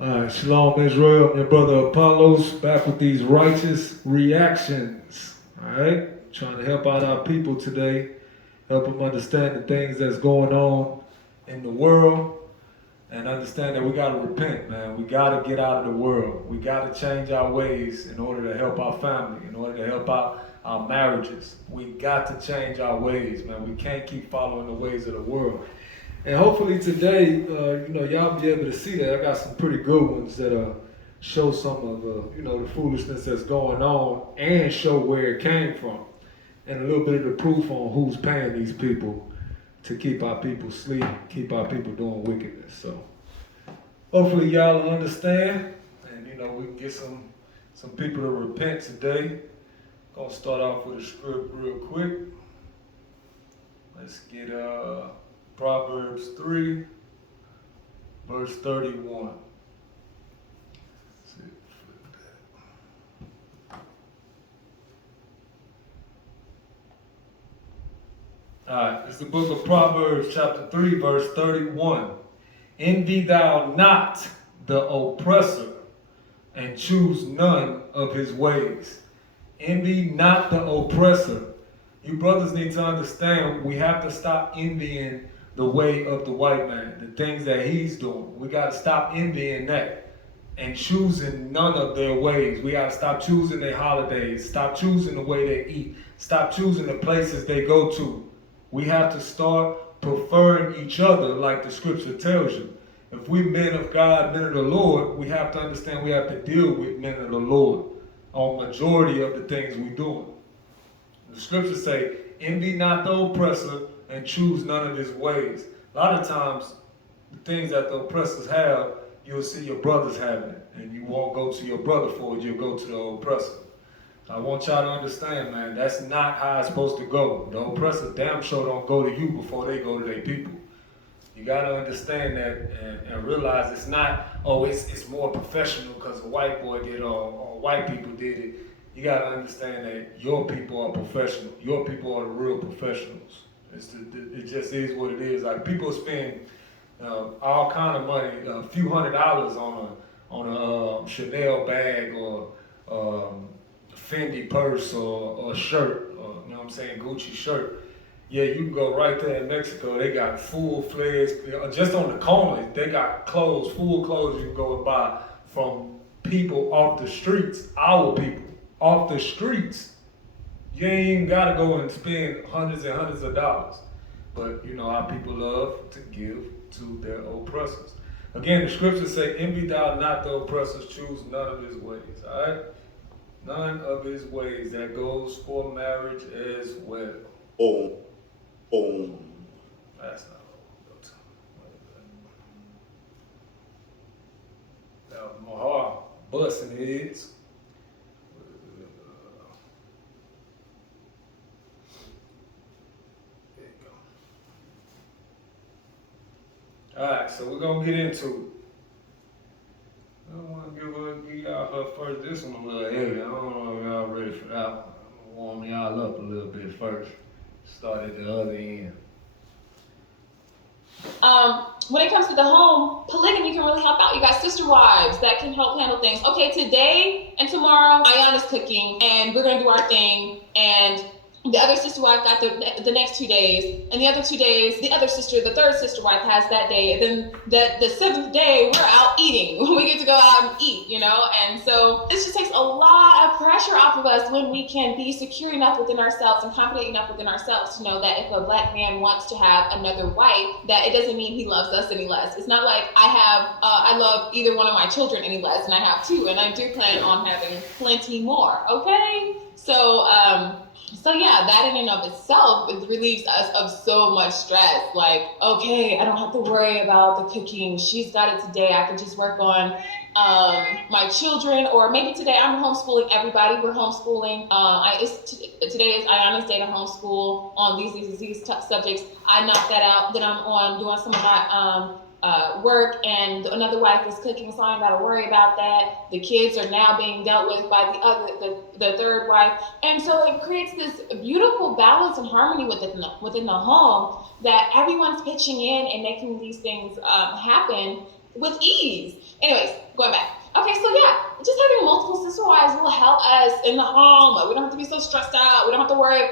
Shalom Israel, I'm your brother Apollos, back with these righteous reactions. Alright? Trying to help out our people today, help them understand the things that's going on in the world, and understand that we gotta repent, man. We gotta get out of the world. We gotta change our ways in order to help our family, in order to help out our marriages. We got to change our ways, man. We can't keep following the ways of the world. And hopefully today, y'all be able to see that. I got some pretty good ones that show some of the foolishness that's going on and show where it came from. And a little bit of the proof on who's paying these people to keep our people asleep, keep our people doing wickedness. So hopefully y'all will understand, and we can get some people to repent today. Gonna start off with a script real quick. Let's get Proverbs 3, verse 31. Alright, it's the book of Proverbs, chapter 3, verse 31. Envy thou not the oppressor, and choose none of his ways. Envy not the oppressor. You brothers need to understand, we have to stop envying the way of the white man, the things that he's doing. We got to stop envying that and choosing none of their ways. We got to stop choosing their holidays, stop choosing the way they eat, stop choosing the places they go to. We have to start preferring each other like the scripture tells you. If we men of God, men of the Lord, we have to understand we have to deal with men of the Lord on majority of the things we're doing. The scriptures say, envy not the oppressor and choose none of his ways. A lot of times, the things that the oppressors have, you'll see your brothers having it. And you won't go to your brother for it, you'll go to the oppressor. I want y'all to understand, man, that's not how it's supposed to go. The oppressor damn sure don't go to you before they go to their people. You gotta understand that and realize it's not, it's more professional because a white boy did or white people did it. You gotta understand that your people are professional. Your people are the real professionals. It just is what it is. Like people spend all kind of money, a few $100s on a Chanel bag or Fendi purse or a shirt, or, you know what I'm saying, Gucci shirt. Yeah, you can go right there in Mexico. They got full-fledged, just on the corner, they got clothes, full clothes you can go and buy from people off the streets, our people, off the streets. You ain't even gotta go and spend hundreds and hundreds of dollars. But our people love to give to their oppressors. Again, the scriptures say, envy thou not the oppressors, choose none of his ways. All right? None of his ways. That goes for marriage as well. That's not what we're talking about. Mahar busting heads. Alright, so we're going to get into it. I don't want to give y'all her first. This one a little heavy. I don't know if y'all ready for that one. I'm going to warm y'all up a little bit first. Start at the other end. When it comes to the home, polygamy can really help out. You got sister wives that can help handle things. Okay, today and tomorrow, Ayana's cooking, and we're going to do our thing, and the other sister wife got the next 2 days, and the other 2 days, the third sister wife has that day, and then the seventh day, we're out eating. We get to go out and eat, and so this just takes a lot of pressure off of us when we can be secure enough within ourselves and confident enough within ourselves to know that if a black man wants to have another wife, that it doesn't mean he loves us any less. It's not like I love either one of my children any less, and I have two, and I do plan on having plenty more, okay? So yeah, that in and of itself, it relieves us of so much stress. Like, okay, I don't have to worry about the cooking. She's got it today. I can just work on my children, or maybe today I'm homeschooling everybody. We're homeschooling. Today is Ayana's day to homeschool on these subjects. I knocked that out. Then I'm on doing some of my work, and another wife is cooking, so I ain't gotta worry about that. The kids are now being dealt with by the third wife, and so it creates this beautiful balance and harmony within the home that everyone's pitching in and making these things happen with ease. Anyways, going back. Okay, so yeah, just having multiple sister wives will help us in the home. Like, we don't have to be so stressed out. We don't have to worry.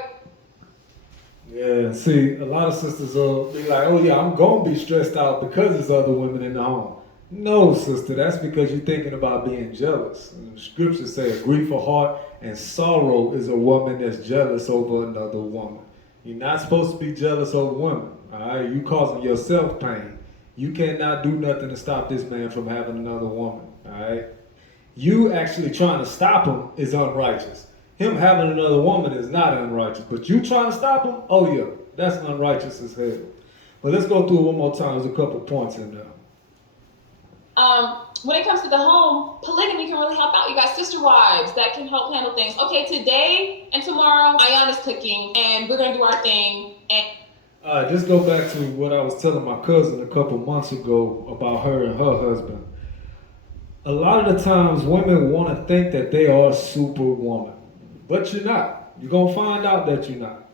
Yeah, see, a lot of sisters will be like, oh yeah, I'm going to be stressed out because there's other women in the home. No, sister, that's because you're thinking about being jealous. And the scriptures say a grief of heart and sorrow is a woman that's jealous over another woman. You're not supposed to be jealous over women, all right? You causing yourself pain. You cannot do nothing to stop this man from having another woman, all right? You actually trying to stop him is unrighteous. Him having another woman is not unrighteous, but you trying to stop him, oh yeah, that's unrighteous as hell. But let's go through it one more time. There's a couple points in there. When it comes to the home, polygamy can really help out. You got sister wives that can help handle things. Okay, today and tomorrow, Ayana's cooking, and we're gonna do our thing. And just go back to what I was telling my cousin a couple months ago about her and her husband. A lot of the times, women want to think that they are superwoman, but you're not. You're gonna find out that you're not.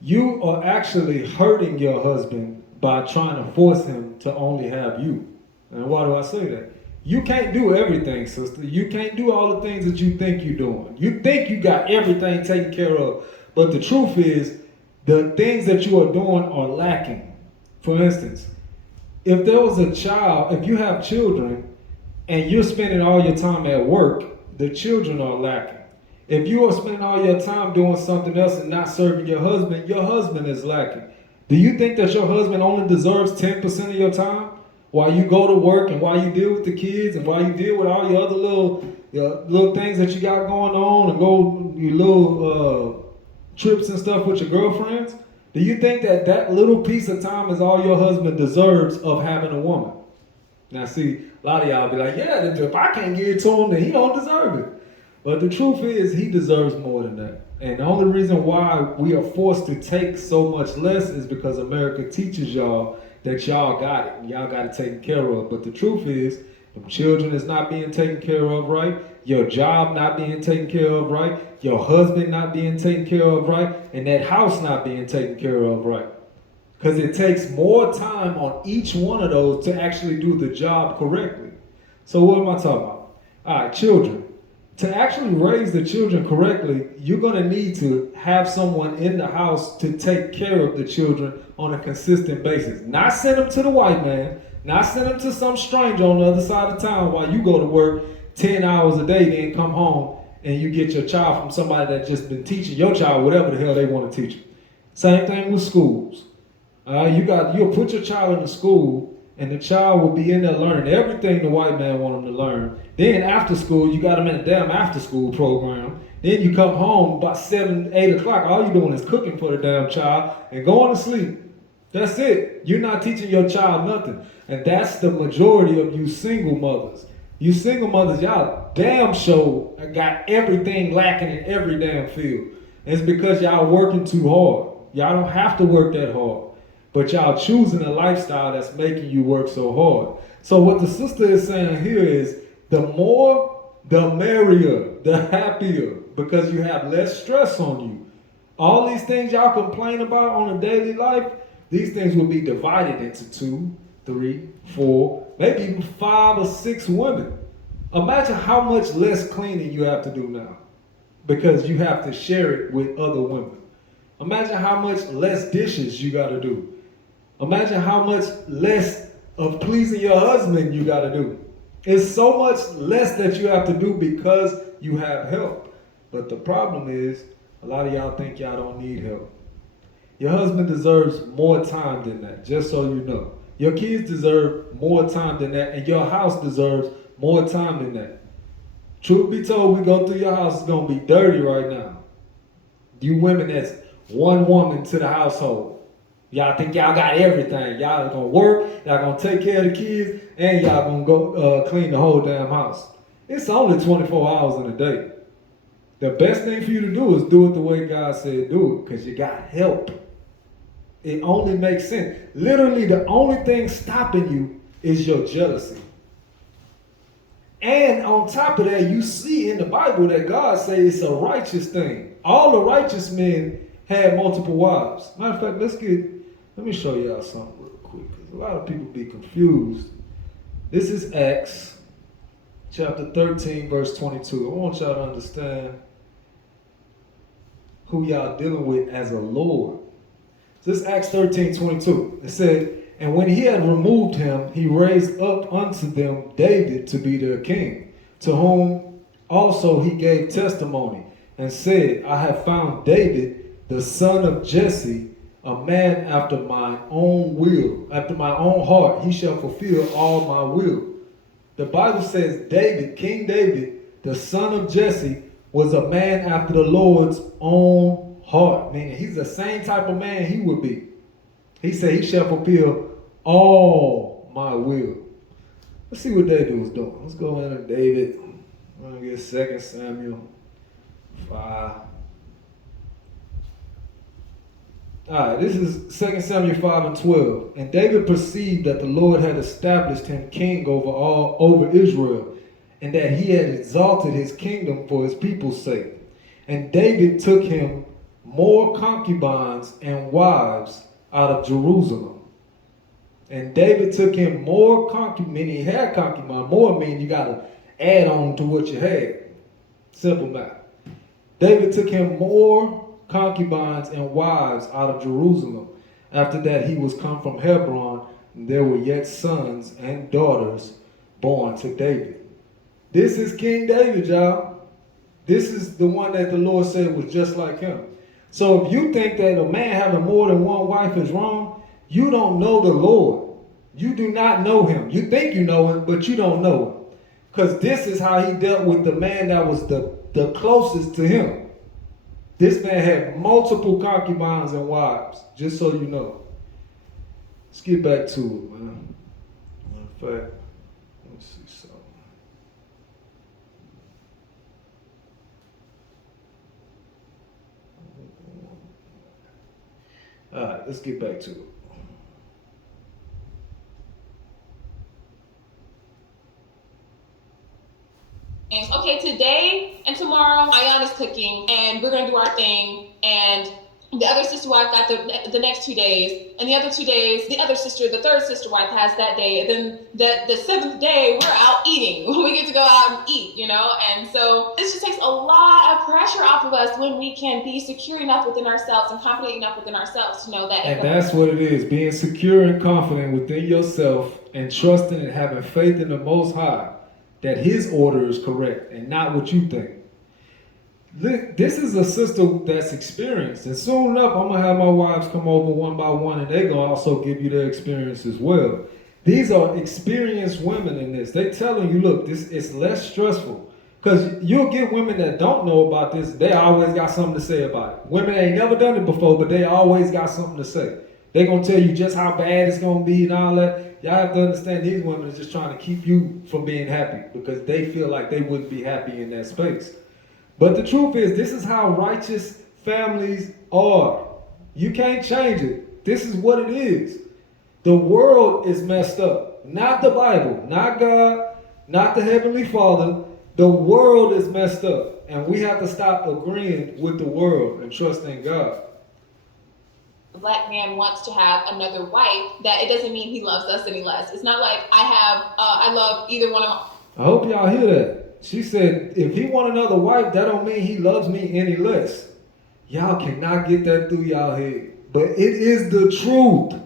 You are actually hurting your husband by trying to force him to only have you. And why do I say that? You can't do everything, sister. You can't do all the things that you think you're doing. You think you got everything taken care of, but the truth is, the things that you are doing are lacking. For instance, if there was a child, if you have children, and you're spending all your time at work, the children are lacking. If you are spending all your time doing something else and not serving your husband is lacking. Do you think that your husband only deserves 10% of your time? While you go to work and while you deal with the kids and while you deal with all your other little things that you got going on and go your little trips and stuff with your girlfriends? Do you think that that little piece of time is all your husband deserves of having a woman? Now see, a lot of y'all be like, yeah, if I can't give it to him, then he don't deserve it. But the truth is, he deserves more than that. And the only reason why we are forced to take so much less is because America teaches y'all that y'all got it. Y'all got it taken care of. But the truth is, them children is not being taken care of right. Your job not being taken care of right. Your husband not being taken care of right. And that house not being taken care of right. Because it takes more time on each one of those to actually do the job correctly. So what am I talking about? All right, children. To actually raise the children correctly, you're going to need to have someone in the house to take care of the children on a consistent basis. Not send them to the white man, not send them to some stranger on the other side of town while you go to work 10 hours a day, then come home and you get your child from somebody that's just been teaching your child whatever the hell they want to teach them. Same thing with schools. You'll put your child in the school and the child will be in there learning everything the white man wants them to learn. Then after school, you got them in a damn after school program. Then you come home about 7, 8 o'clock. All you're doing is cooking for the damn child and going to sleep. That's it. You're not teaching your child nothing. And that's the majority of you single mothers. You single mothers, y'all damn sure got everything lacking in every damn field. It's because y'all working too hard. Y'all don't have to work that hard. But y'all choosing a lifestyle that's making you work so hard. So what the sister is saying here is, the more, the merrier, the happier, because you have less stress on you. All these things y'all complain about on a daily life, these things will be divided into 2, 3, 4, maybe even 5 or 6 women. Imagine how much less cleaning you have to do now because you have to share it with other women. Imagine how much less dishes you got to do. Imagine how much less of pleasing your husband you got to do. It's so much less that you have to do because you have help. But the problem is, a lot of y'all think y'all don't need help. Your husband deserves more time than that, just so you know. Your kids deserve more time than that, and your house deserves more time than that. Truth be told, we go through your house, it's going to be dirty right now. You women that's one woman to the household. Y'all think y'all got everything. Y'all gonna work, y'all gonna take care of the kids, and y'all gonna go clean the whole damn house. It's only 24 hours in a day. The best thing for you to do is do it the way God said do it, because you got help. It only makes sense. Literally, the only thing stopping you is your jealousy. And on top of that, you see in the Bible that God says it's a righteous thing. All the righteous men had multiple wives. Matter of fact, let me show y'all something real quick, because a lot of people be confused This is Acts chapter 13, verse 22. I want y'all to understand who y'all dealing with as a Lord. So this is Acts 13, 22. It said, and when he had removed him, he raised up unto them David to be their king, to whom also he gave testimony, and said, I have found David, the son of Jesse, a man after my own will, after my own heart. He shall fulfill all my will. The Bible says David, King David, the son of Jesse, was a man after the Lord's own heart. Meaning he's the same type of man he would be. He said he shall fulfill all my will. Let's see what David was doing. Let's go into David. I'm going to get 2 Samuel 5. Alright, this is 2 Samuel 5 and 12. And David perceived that the Lord had established him king over Israel, and that he had exalted his kingdom for his people's sake. And David took him more concubines and wives out of Jerusalem. And David took him more concubines, meaning he had concubines. More meaning you got to add on to what you had. Simple math. David took him more concubines and wives out of Jerusalem. After that he was come from Hebron, and there were yet sons and daughters born to David. This is King David, y'all. This is the one that the Lord said was just like him. So if you think that a man having more than one wife is wrong, you don't know the Lord. You do not know him. You think you know him, but you don't know him. Because this is how he dealt with the man that was the closest to him. This man had multiple concubines and wives, just so you know. Let's get back to it, man. In fact, let's see something. All right, let's get back to it. Okay, today and tomorrow, Ayana's cooking, and we're gonna do our thing. And the other sister wife got the next 2 days, and the other 2 days, the other sister, the third sister wife has that day. And then the seventh day, we're out eating. We get to go out and eat, you know. And so this just takes a lot of pressure off of us when we can be secure enough within ourselves and confident enough within ourselves to know that. And that's what it is: being secure and confident within yourself, and trusting and having faith in the Most High, that his order is correct and not what you think. This is a sister that's experienced, and soon enough I'm going to have my wives come over one by one, and they're going to also give you their experience as well. These are experienced women in this. They're telling you, look, this is less stressful. Because you'll get women that don't know about this, they always got something to say about it. Women ain't never done it before, but they always got something to say. They're going to tell you just how bad it's going to be and all that. Y'all have to understand these women are just trying to keep you from being happy because they feel like they wouldn't be happy in that space. But the truth is, this is how righteous families are. You can't change it. This is what it is. The world is messed up. Not the Bible, not God, not the Heavenly Father. The world is messed up. And we have to stop agreeing with the world and trusting God. A black man wants to have another wife, that it doesn't mean he loves us any less. It's not like I love either one of them. I hope y'all hear that. She said, if he want another wife, that don't mean he loves me any less. Y'all cannot get that through y'all head. But it is the truth.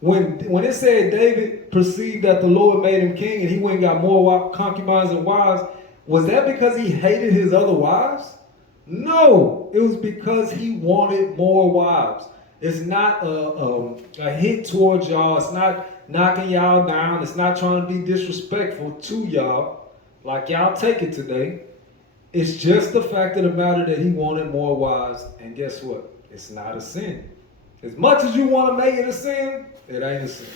When it said David perceived that the Lord made him king and he went and got more concubines and wives, was that because he hated his other wives? No, it was because he wanted more wives. It's not a hit towards y'all. It's not knocking y'all down. It's not trying to be disrespectful to y'all. Like y'all take it today. It's just the fact of the matter that he wanted more wives. And guess what? It's not a sin. As much as you want to make it a sin, it ain't a sin.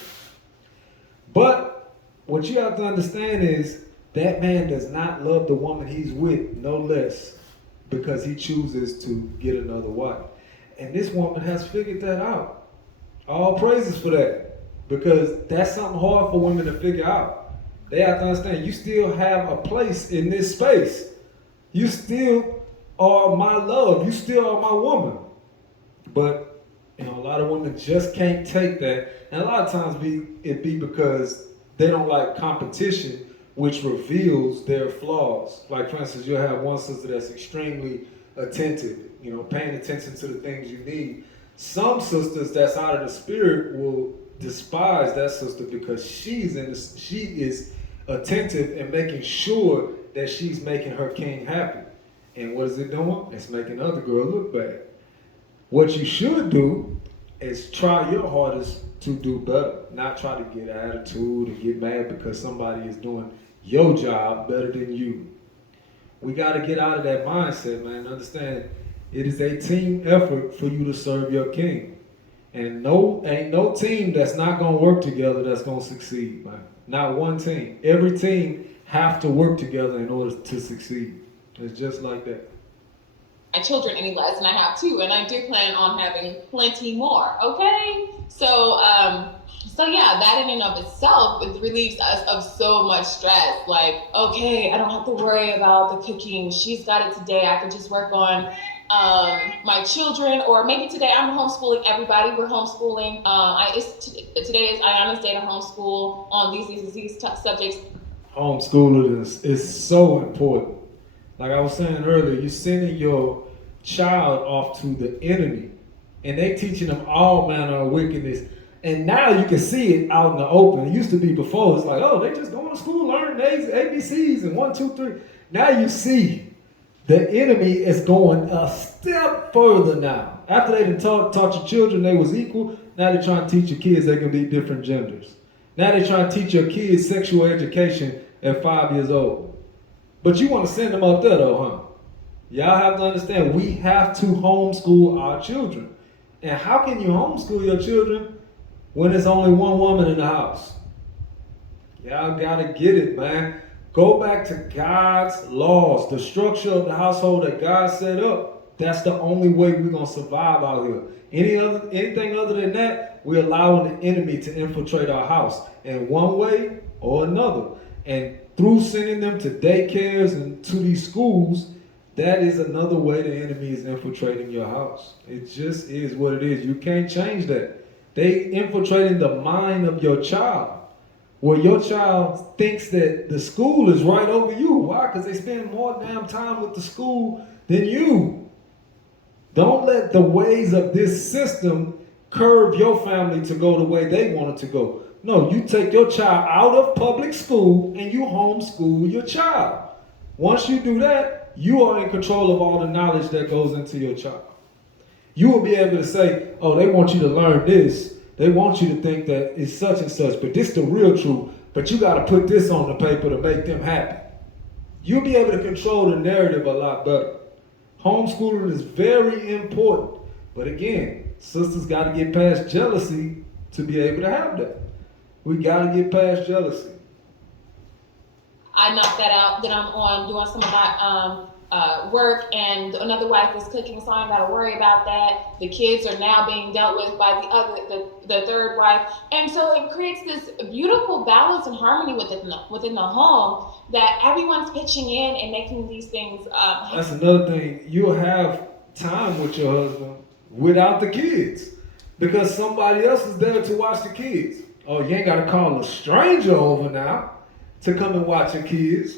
But what you have to understand is that man does not love the woman he's with no less because he chooses to get another wife. And this woman has figured that out. All praises for that. Because that's something hard for women to figure out. They have to understand you still have a place in this space. You still are my love. You still are my woman. But a lot of women just can't take that. And a lot of times it be because they don't like competition, which reveals their flaws. Like, for instance, you'll have one sister that's extremely attentive, paying attention to the things you need. Some sisters that's out of the spirit will despise that sister because she is attentive and making sure that she's making her king happy. And what is it doing? It's making the other girl look bad. What you should do is try your hardest to do better, not try to get attitude and get mad because somebody is doing your job better than you. We got to get out of that mindset, man. Understand, it is a team effort for you to serve your king. And ain't no team that's not going to work together that's going to succeed, man. Not one team. Every team have to work together in order to succeed. It's just like that. My children any less, and I have two, and I do plan on having plenty more, okay? So yeah, that in and of itself, it relieves us of so much stress. Like, okay, I don't have to worry about the cooking. She's got it today. I can just work on my children, or maybe today I'm homeschooling everybody. We're homeschooling. Today is Ayana's day to homeschool on these subjects. Homeschooling is so important. Like I was saying earlier, you're sending your child off to the enemy, and they teaching them all manner of wickedness. And now you can see it out in the open. It used to be before, it's like, oh, they just going to school, learning ABCs and 1, 2, 3. Now you see the enemy is going a step further now. After they taught your children they was equal, now they're trying to teach your kids they can be different genders. Now they're trying to teach your kids sexual education at 5 years old. But you want to send them up there though, huh? Y'all have to understand, we have to homeschool our children. And how can you homeschool your children when there's only one woman in the house? Y'all gotta get it, man. Go back to God's laws, the structure of the household that God set up. That's the only way we're gonna survive out here. Anything other than that, we're allowing the enemy to infiltrate our house in one way or another. And through sending them to daycares and to these schools, that is another way the enemy is infiltrating your house. It just is what it is. You can't change that. They infiltrating the mind of your child, where your child thinks that the school is right over you. Why? Because they spend more damn time with the school than you. Don't let the ways of this system curve your family to go the way they want it to go. No, you take your child out of public school and you homeschool your child. Once you do that, you are in control of all the knowledge that goes into your child. You will be able to say, oh, they want you to learn this. They want you to think that it's such and such, but this is the real truth. But you got to put this on the paper to make them happy. You'll be able to control the narrative a lot better. Homeschooling is very important. But again, sisters got to get past jealousy to be able to have that. We got to get past jealousy. I knocked that out. Then I'm on doing some of my work, and another wife is cooking, so I ain't got to worry about that. The kids are now being dealt with by the third wife, and so it creates this beautiful balance and harmony within the home that everyone's pitching in and making these things. That's another thing. You'll have time with your husband without the kids because somebody else is there to watch the kids. Oh, you ain't got to call a stranger over now to come and watch your kids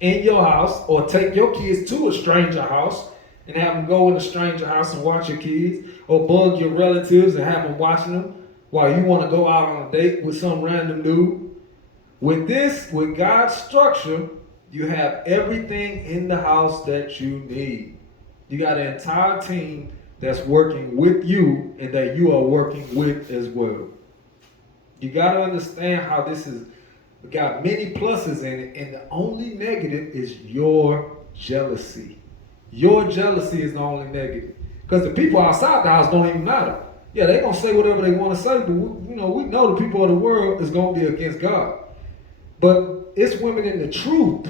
in your house, or take your kids to a stranger house and have them go in a stranger house and watch your kids, or bug your relatives and have them watching them while you want to go out on a date with some random dude. With God's structure, you have everything in the house that you need. You got an entire team that's working with you and that you are working with as well. You got to understand how this is got many pluses in it, and the only negative is your jealousy. Your jealousy is the only negative. Because the people outside the house don't even matter. Yeah, they're going to say whatever they want to say, but we know the people of the world is going to be against God. But it's women in the truth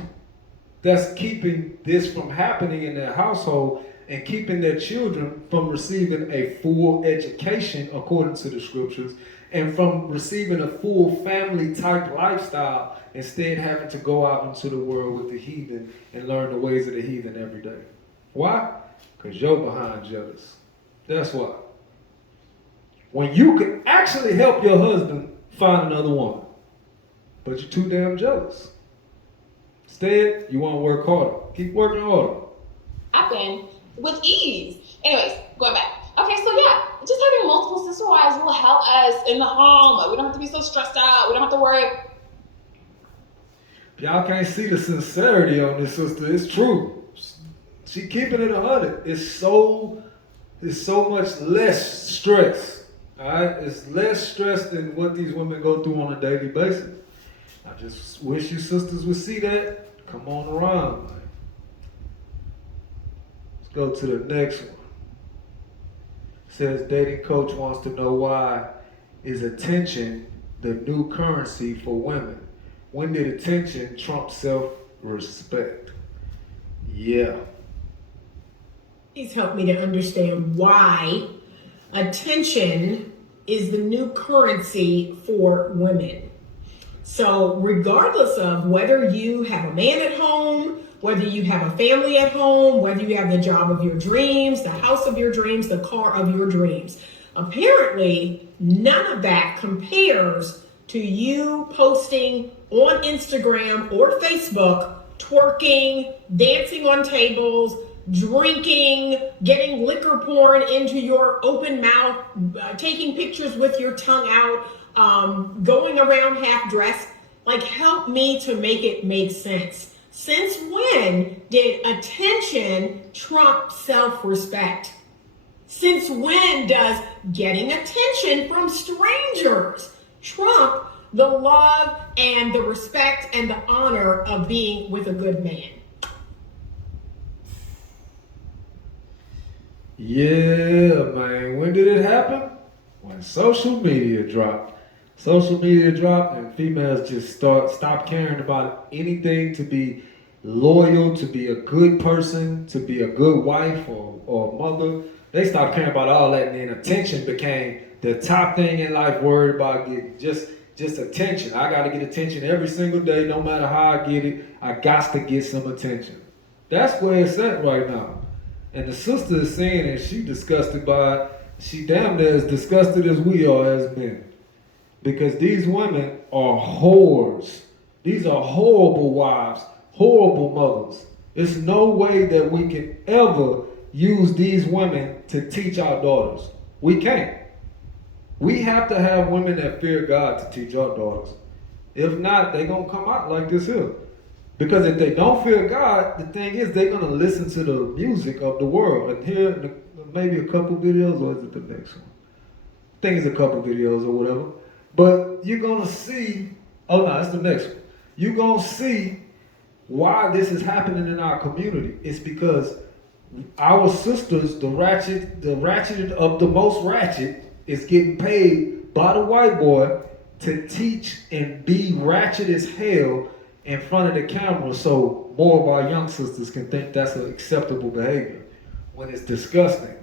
that's keeping this from happening in their household and keeping their children from receiving a full education according to the scriptures, and from receiving a full family type lifestyle, instead having to go out into the world with the heathen and learn the ways of the heathen every day. Why? Because you're behind jealous. That's why. When you can actually help your husband find another woman. but you're too damn jealous. Instead, you want to work harder. Keep working harder. Happen with ease. Anyways, going back. Okay, so yeah, just having multiple sister wives will help us in the home. Like, we don't have to be so stressed out. We don't have to worry. Y'all can't see the sincerity on this sister. It's true. She keeping it 100. It's so much less stress. All right, it's less stress than what these women go through on a daily basis. I just wish you sisters would see that. Come on around. Man. Let's go to the next one. It says dating coach wants to know why is attention the new currency for women. When did attention trump self-respect? Yeah. Please help me to understand why attention is the new currency for women. So regardless of whether you have a man at home, whether you have a family at home, whether you have the job of your dreams, the house of your dreams, the car of your dreams, apparently none of that compares to you posting on Instagram or Facebook, twerking, dancing on tables, drinking, getting liquor porn into your open mouth, taking pictures with your tongue out, going around half dressed. Like, help me to make it make sense. Since when did attention trump self-respect? Since when does getting attention from strangers trump the love and the respect and the honor of being with a good man? Yeah, man. When did it happen? When social media dropped. Social media dropped and females just stop caring about anything to be loyal, to be a good person, to be a good wife or mother. They stopped caring about all that, and then attention became the top thing in life. Worried about getting just attention. I got to get attention every single day, no matter how I get it. I got to get some attention. That's where it's at right now. And the sister is saying that she disgusted by it. She damn near as disgusted as we are as men. Because these women are whores. These are horrible wives, horrible mothers. There's no way that we can ever use these women to teach our daughters. We can't. We have to have women that fear God to teach our daughters. If not, they're going to come out like this here. Because if they don't fear God, the thing is they're going to listen to the music of the world. And here, maybe a couple videos, or is it the next one? I think it's a couple videos or whatever. But you're going to see, oh no, it's the next one. You're going to see why this is happening in our community. It's because our sisters, the ratchet of the most ratchet, is getting paid by the white boy to teach and be ratchet as hell in front of the camera so more of our young sisters can think that's an acceptable behavior. When it's disgusting.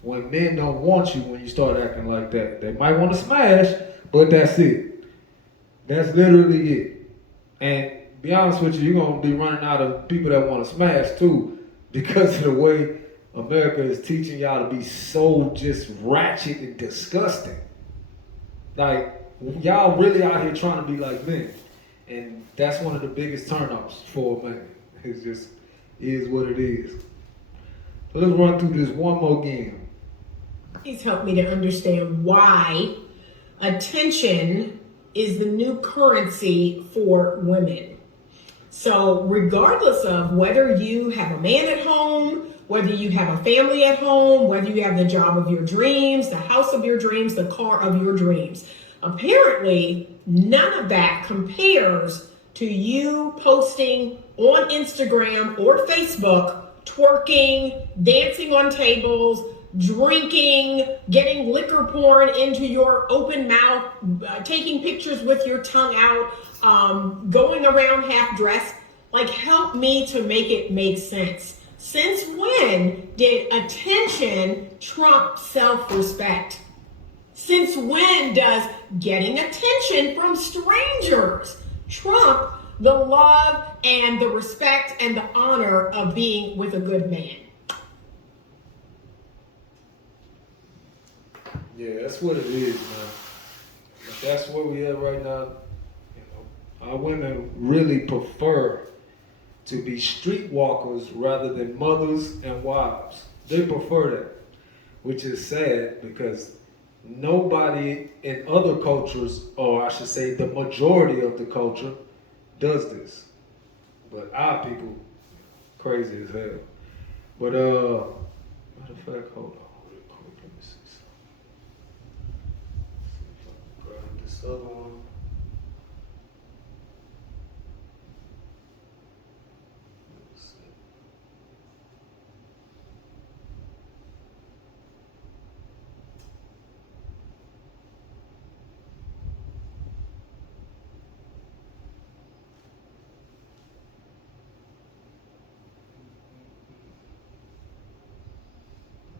When men don't want you when you start acting like that. They might want to smash, but that's it. That's literally it. And be honest with you, you're going to be running out of people that want to smash too because of the way America is teaching y'all to be so just ratchet and disgusting. Like, y'all really out here trying to be like men. And that's one of the biggest turnoffs for a man. It just is what it is. So let's run through this one more again. Please help me to understand why attention is the new currency for women. So regardless of whether you have a man at home, whether you have a family at home, whether you have the job of your dreams, the house of your dreams, the car of your dreams, apparently none of that compares to you posting on Instagram or Facebook, twerking, dancing on tables, drinking, getting liquor porn into your open mouth, taking pictures with your tongue out, going around half dressed. Like, help me to make it make sense. Since when did attention trump self-respect? Since when does getting attention from strangers trump the love and the respect and the honor of being with a good man? Yeah, that's what it is, man. If that's where we at right now, Our women really prefer to be streetwalkers rather than mothers and wives. They prefer that, which is sad because nobody in other cultures, or I should say the majority of the culture, does this. But our people, crazy as hell. But matter of fact, hold on real quick. Let me see something. See if I can grab this other one. Let's see.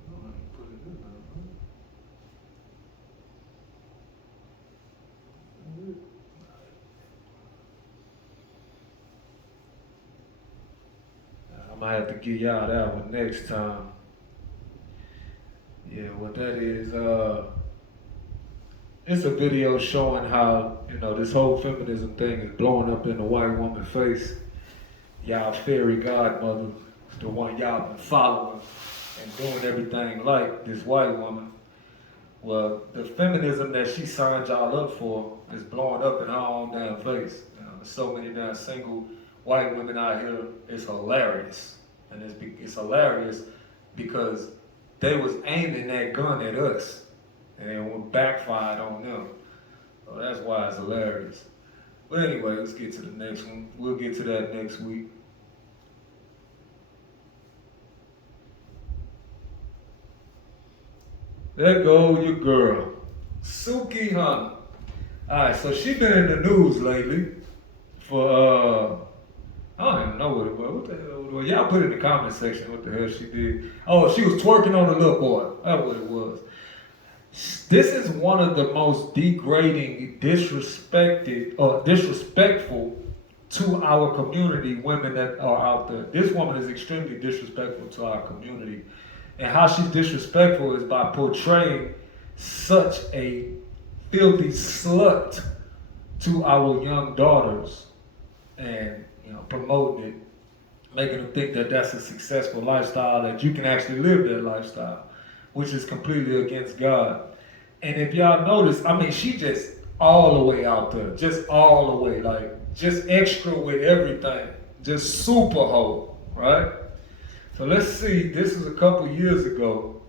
Oh, I ain't put it in there, huh? I might have to give y'all that one next time. Yeah, what that is, it's a video showing how, this whole feminism thing is blowing up in the white woman's face. Y'all fairy godmother, the one y'all been following and doing everything like this white woman. Well, the feminism that she signed y'all up for is blowing up in her own damn face. There's so many damn single white women out here. It's hilarious, and it's hilarious because they was aiming that gun at us, and it backfired on them. So that's why it's hilarious. But anyway, let's get to the next one. We'll get to that next week. There go your girl, Sukihana. Alright, so she been in the news lately for, I don't even know what it was. What the hell was it? Y'all put it in the comment section what the hell she did. Oh, she was twerking on the little boy. That's what it was. This is one of the most degrading, disrespectful to our community women that are out there. This woman is extremely disrespectful to our community. And how she's disrespectful is by portraying such a filthy slut to our young daughters and promoting it, making them think that that's a successful lifestyle, that you can actually live that lifestyle, which is completely against God. And if y'all notice, she just all the way out there, just all the way, like just extra with everything, just super hoe, right? So let's see, this is a couple years ago,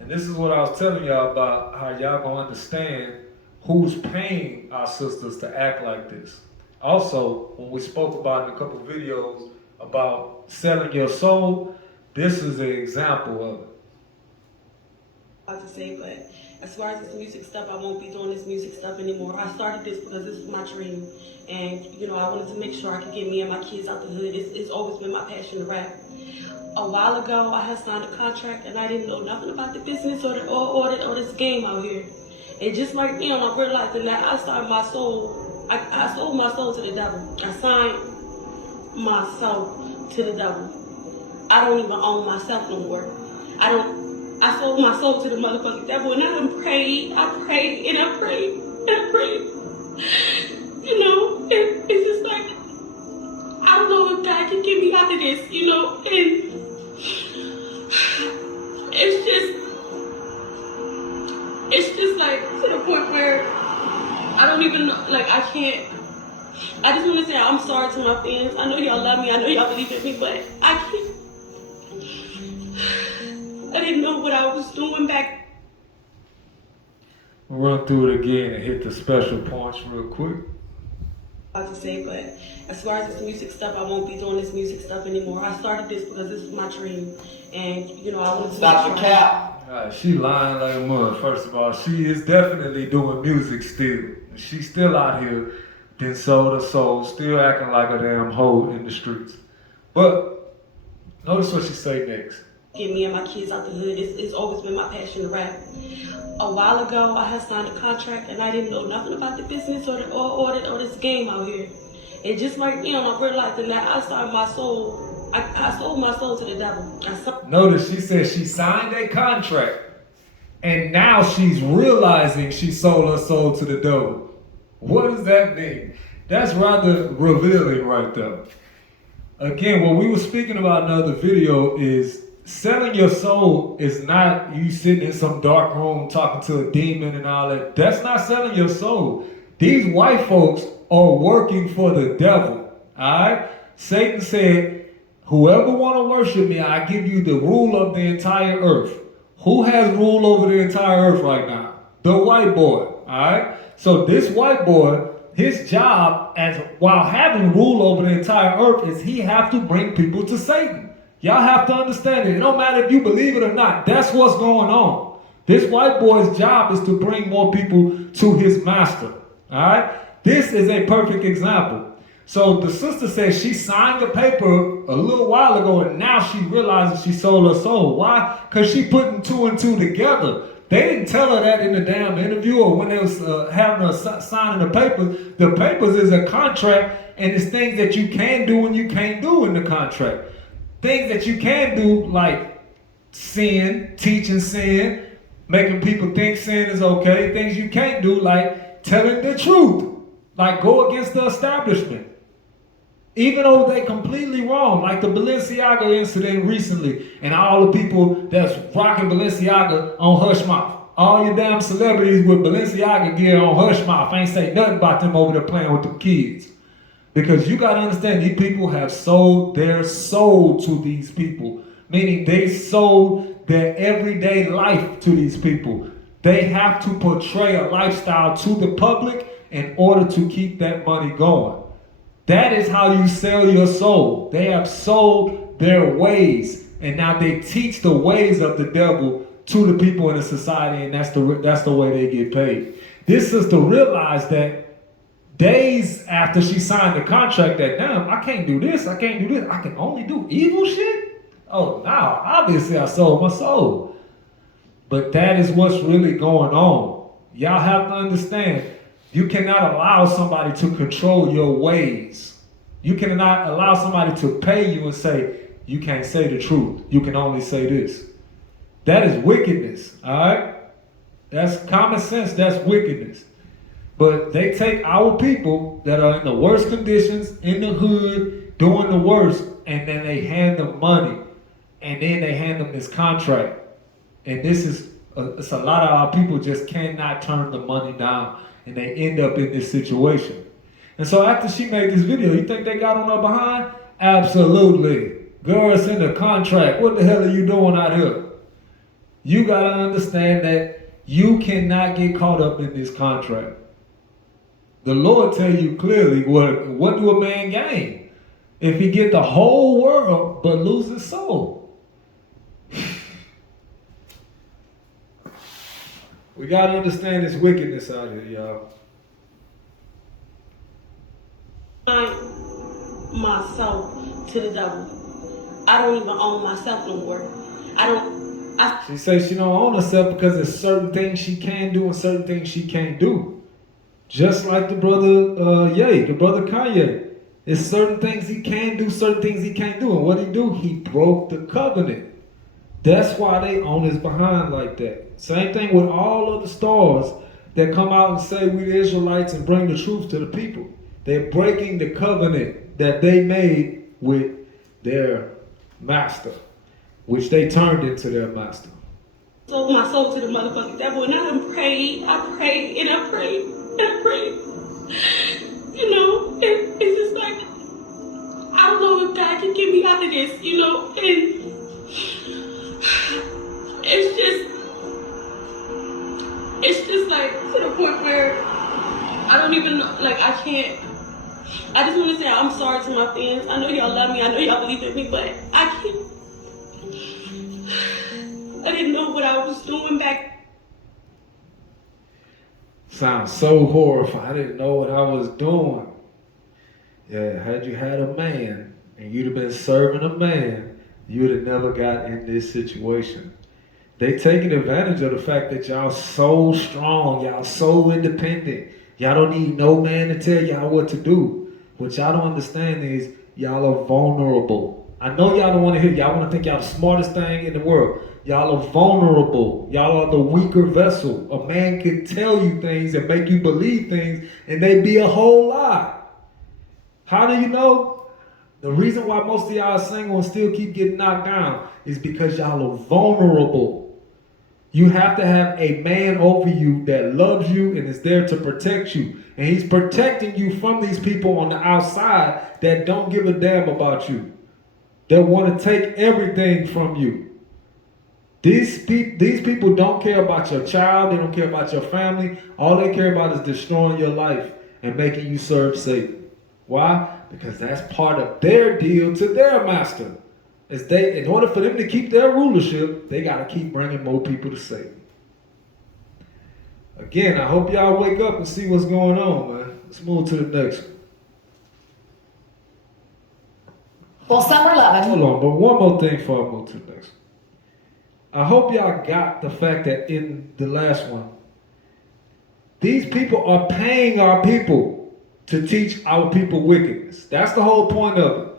and this is what I was telling y'all about how y'all gonna understand who's paying our sisters to act like this. Also, when we spoke about in a couple videos about selling your soul, this is an example of it. To say, but as far as this music stuff, I won't be doing this music stuff anymore. I started this because this was my dream, and I wanted to make sure I could get me and my kids out the hood. It's always been my passion to rap. A while ago, I had signed a contract, and I didn't know nothing about the business or this game out here. And just like me, I realized that I sold my soul. I sold my soul to the devil. I signed my soul to the devil. I don't even own myself no more. I sold my soul to the motherfucking devil, and I done prayed, and I prayed. And it's just like, I don't know if God can get me out of this, and it's just like to the point where I don't even know, like I just want to say I'm sorry to my fans. I know y'all love me, I know y'all believe in me, but I didn't know what I was doing back. Run through it again and hit the special points real quick. To say, but as far as this music stuff, I won't be doing this music stuff anymore. I started this because this was my dream, and I wanted to stop the cap. She lying like a mother. First of all, she is definitely doing music still. She's still out here, then sold her soul, still acting like a damn hoe in the streets. But notice what she say next. Get me and my kids out the hood. It's always been my passion to rap. A while ago, I had signed a contract, and I didn't know nothing about the business or this game out here. And just like me, I realized that I signed my soul. I sold my soul to the devil. Notice she said she signed a contract, and now she's realizing she sold her soul to the devil. What does that mean? That's rather revealing right there. Again, what we were speaking about in the other video is selling your soul is not you sitting in some dark room talking to a demon and all that. That's not selling your soul. These white folks are working for the devil. Alright? Satan said, whoever want to worship me, I give you the rule of the entire earth. Who has rule over the entire earth right now? The white boy. Alright? So this white boy, his job as while having rule over the entire earth is he have to bring people to Satan. Y'all have to understand it. It don't matter if you believe it or not. That's what's going on. This white boy's job is to bring more people to his master. All right? This is a perfect example. So the sister says she signed the paper a little while ago and now she realizes she sold her soul. Why? Because she putting two and two together. They didn't tell her that in the damn interview or when they was having her signing the papers. The papers is a contract and it's things that you can do and you can't do in the contract. Things that you can do like sin, teaching sin, making people think sin is okay. Things you can't do like telling the truth, like go against the establishment. Even though they completely wrong, like the Balenciaga incident recently, and all the people that's rocking Balenciaga on hush mouth. All your damn celebrities with Balenciaga gear on hush mouth ain't say nothing about them over there playing with the kids. Because you gotta understand, these people have sold their soul to these people. Meaning they sold their everyday life to these people. They have to portray a lifestyle to the public in order to keep that money going. That is how you sell your soul. They have sold their ways, and now they teach the ways of the devil to the people in the society, and that's the way they get paid. This sister realized that days after she signed the contract that, damn, I can't do this, I can't do this, I can only do evil shit? Oh, now, obviously I sold my soul. But that is what's really going on. Y'all have to understand, you cannot allow somebody to control your ways. You cannot allow somebody to pay you and say, you can't say the truth. You can only say this. That is wickedness, all right? That's common sense, that's wickedness. But they take our people that are in the worst conditions, in the hood, doing the worst, and then they hand them money. And then they hand them this contract. And this is, it's a lot of our people just cannot turn the money down. And they end up in this situation. And so after she made this video, you think they got on her behind? Absolutely. Girl, it's in the contract. What the hell are you doing out here? You got to understand that you cannot get caught up in this contract. The Lord tell you clearly, what do a man gain if he get the whole world but lose his soul? We got to understand this wickedness out here, y'all. Myself to the devil. I don't even own myself no more. She says she don't own herself because there's certain things she can do and certain things she can't do. Just like the brother the brother Kanye. There's certain things he can do, certain things he can't do. And what he do? He broke the covenant. That's why they own his behind like that. Same thing with all of the stars that come out and say we the Israelites and bring the truth to the people. They're breaking the covenant that they made with their master, which they turned into their master. Sold my soul to the motherfucking devil, and I done prayed, and I prayed. You know, and it's just like, I don't know if God can get me out of this, you know, and it's just like to the point where I don't even know, like I just want to say I'm sorry to my fans. I know y'all love me, I know y'all believe in me, but I didn't know what I was doing back. Sounds so horrified. I didn't know what I was doing. Yeah, had you had a man and you'd have been serving a man, you'd have never got in this situation. They taking advantage of the fact that y'all so strong, y'all so independent. Y'all don't need no man to tell y'all what to do. What y'all don't understand is y'all are vulnerable. I know y'all don't want to hear, y'all want to think y'all the smartest thing in the world. Y'all are vulnerable. Y'all are the weaker vessel. A man can tell you things and make you believe things and they be a whole lie. How do you know? The reason why most of y'all are single and still keep getting knocked down is because y'all are vulnerable. You have to have a man over you that loves you and is there to protect you. And he's protecting you from these people on the outside that don't give a damn about you. That want to take everything from you. These people don't care about your child. They don't care about your family. All they care about is destroying your life and making you serve Satan. Why? Because that's part of their deal to their master. In order for them to keep their rulership, they got to keep bringing more people to Satan. Again, I hope y'all wake up and see what's going on, man. Let's move to the next one. Well, some are loving. Hold on, but one more thing before I move to the next one. I hope y'all got the fact that in the last one, these people are paying our people to teach our people wickedness. That's the whole point of it.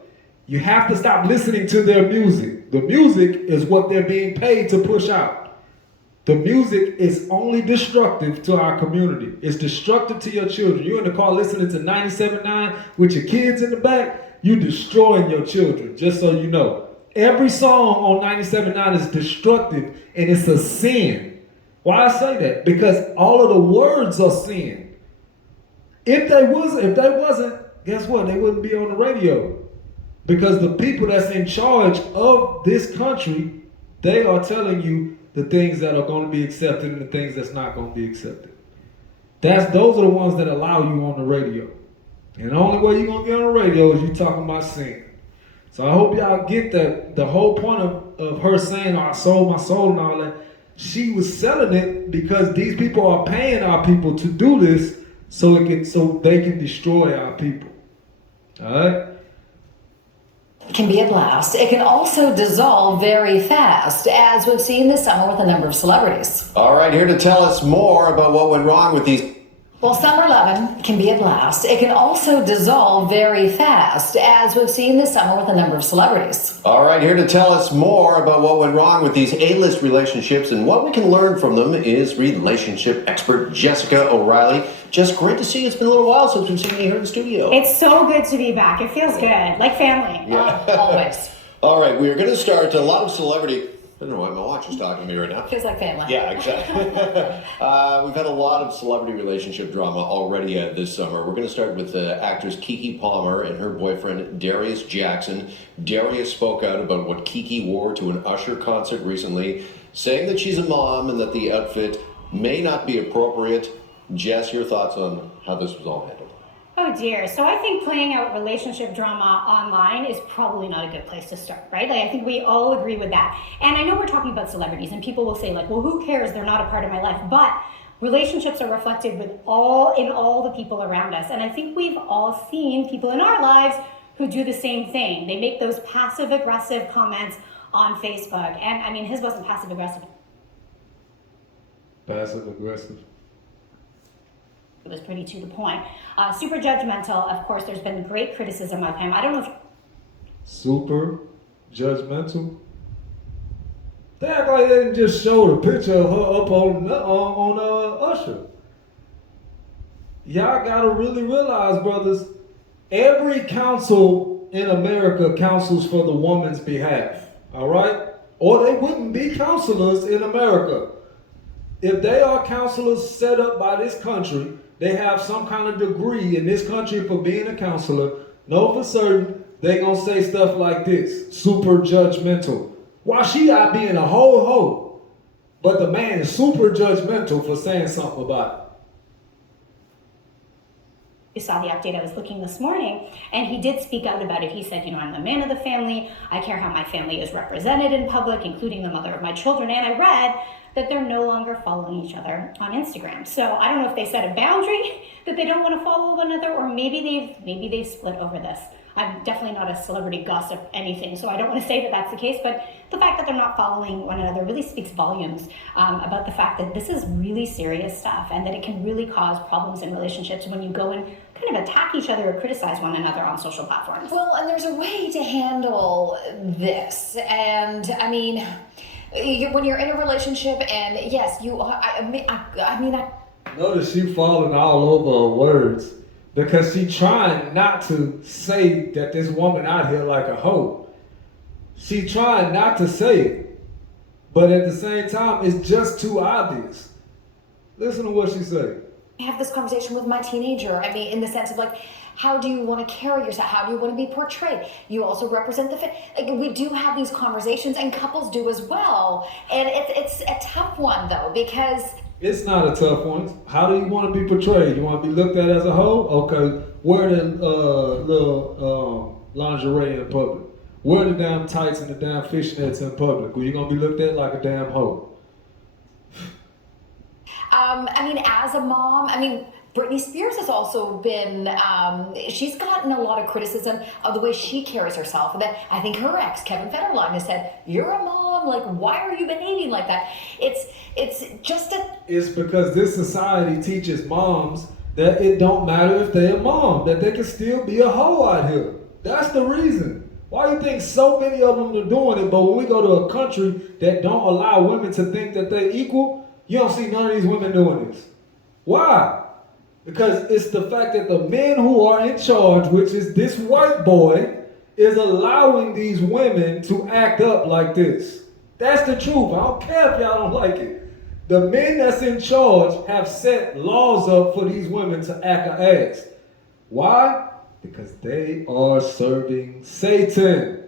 You have to stop listening to their music. The music is what they're being paid to push out. The music is only destructive to our community. It's destructive to your children. You're in the car listening to 97.9 with your kids in the back, you're destroying your children, just so you know. Every song on 97.9 is destructive and it's a sin. Why I say that? Because all of the words are sin. If they wasn't, guess what? They wouldn't be on the radio. Because the people that's in charge of this country, they are telling you the things that are going to be accepted and the things that's not going to be accepted. Those are the ones that allow you on the radio. And the only way you're going to get on the radio is you talking about sin. So I hope y'all get that. The whole point of her saying, I sold my soul and all that, she was selling it because these people are paying our people to do this so they can destroy our people. All right? Can be a blast. It can also dissolve very fast, as we've seen this summer with a number of celebrities. All right, here to tell us more about what went wrong with these. Well, summer lovin' can be a blast. It can also dissolve very fast, as we've seen this summer with a number of celebrities. All right, here to tell us more about what went wrong with these A-list relationships and what we can learn from them is relationship expert Jessica O'Reilly. Jess, great to see you. It's been a little while since we've seen you here in the studio. It's so good to be back. It feels good, like family. Yeah. Always. All right, we're going to start a lot of celebrity. I don't know why my watch is talking to me right now. Feels like family. Yeah, exactly. We've had a lot of celebrity relationship drama already this summer. We're going to start with actress Keke Palmer and her boyfriend Darius Jackson. Darius spoke out about what Keke wore to an Usher concert recently, saying that she's a mom and that the outfit may not be appropriate. Jess, your thoughts on how this was all handled? Oh dear. So I think playing out relationship drama online is probably not a good place to start, right? Like I think we all agree with that. And I know we're talking about celebrities and people will say like, well, who cares? They're not a part of my life. But relationships are reflected in all the people around us. And I think we've all seen people in our lives who do the same thing. They make those passive aggressive comments on Facebook. And I mean, his wasn't passive aggressive. Passive aggressive. It was pretty to the point. Super judgmental. Of course, there's been great criticism of him. I don't know if... Super judgmental? They act like they didn't just show the picture of her up on Usher. Y'all gotta really realize, brothers, every council in America counsels for the woman's behalf. All right? Or they wouldn't be counselors in America. If they are counselors set up by this country, they have some kind of degree in this country for being a counselor. Know for certain they gonna say stuff like this, super judgmental. Why she out being a whole hoe, but the man is super judgmental for saying something about it. You saw the update I was looking this morning, and he did speak out about it. He said, I'm the man of the family. I care how my family is represented in public, including the mother of my children. And I read that they're no longer following each other on Instagram. So I don't know if they set a boundary that they don't want to follow one another, or maybe they've split over this. I'm definitely not a celebrity gossip anything, so I don't want to say that that's the case, but the fact that they're not following one another really speaks volumes about the fact that this is really serious stuff and that it can really cause problems in relationships when you go and kind of attack each other or criticize one another on social platforms. Well, and there's a way to handle this, and I mean, when you're in a relationship, and yes, Notice you falling all over her words. because she trying not to say that this woman out here like a hoe. She trying not to say it, but at the same time, it's just too obvious. Listen to what she said. I have this conversation with my teenager. I mean, in the sense of like, how do you want to carry yourself? How do you want to be portrayed? You also represent the like, we do have these conversations, and couples do as well. And it's a tough one though, because it's not a tough one. How do you want to be portrayed? You want to be looked at as a hoe? Okay, wear the little lingerie in public. Wear the damn tights and the damn fishnets in public. Well, you're gonna be looked at like a damn hoe. I mean, as a mom, I mean, Britney Spears has also been, she's gotten a lot of criticism of the way she carries herself. And that I think her ex, Kevin Federline, has said, "You're a mom, like, why are you behaving like that?" It's just a... It's because this society teaches moms that it don't matter if they're a mom, that they can still be a hoe out here. That's the reason. Why do you think so many of them are doing it, but when we go to a country that don't allow women to think that they're equal, you don't see none of these women doing this? Why? Because it's the fact that the men who are in charge, which is this white boy, is allowing these women to act up like this. That's the truth. I don't care if y'all don't like it. The men that's in charge have set laws up for these women to act an ass. Why? Because they are serving Satan.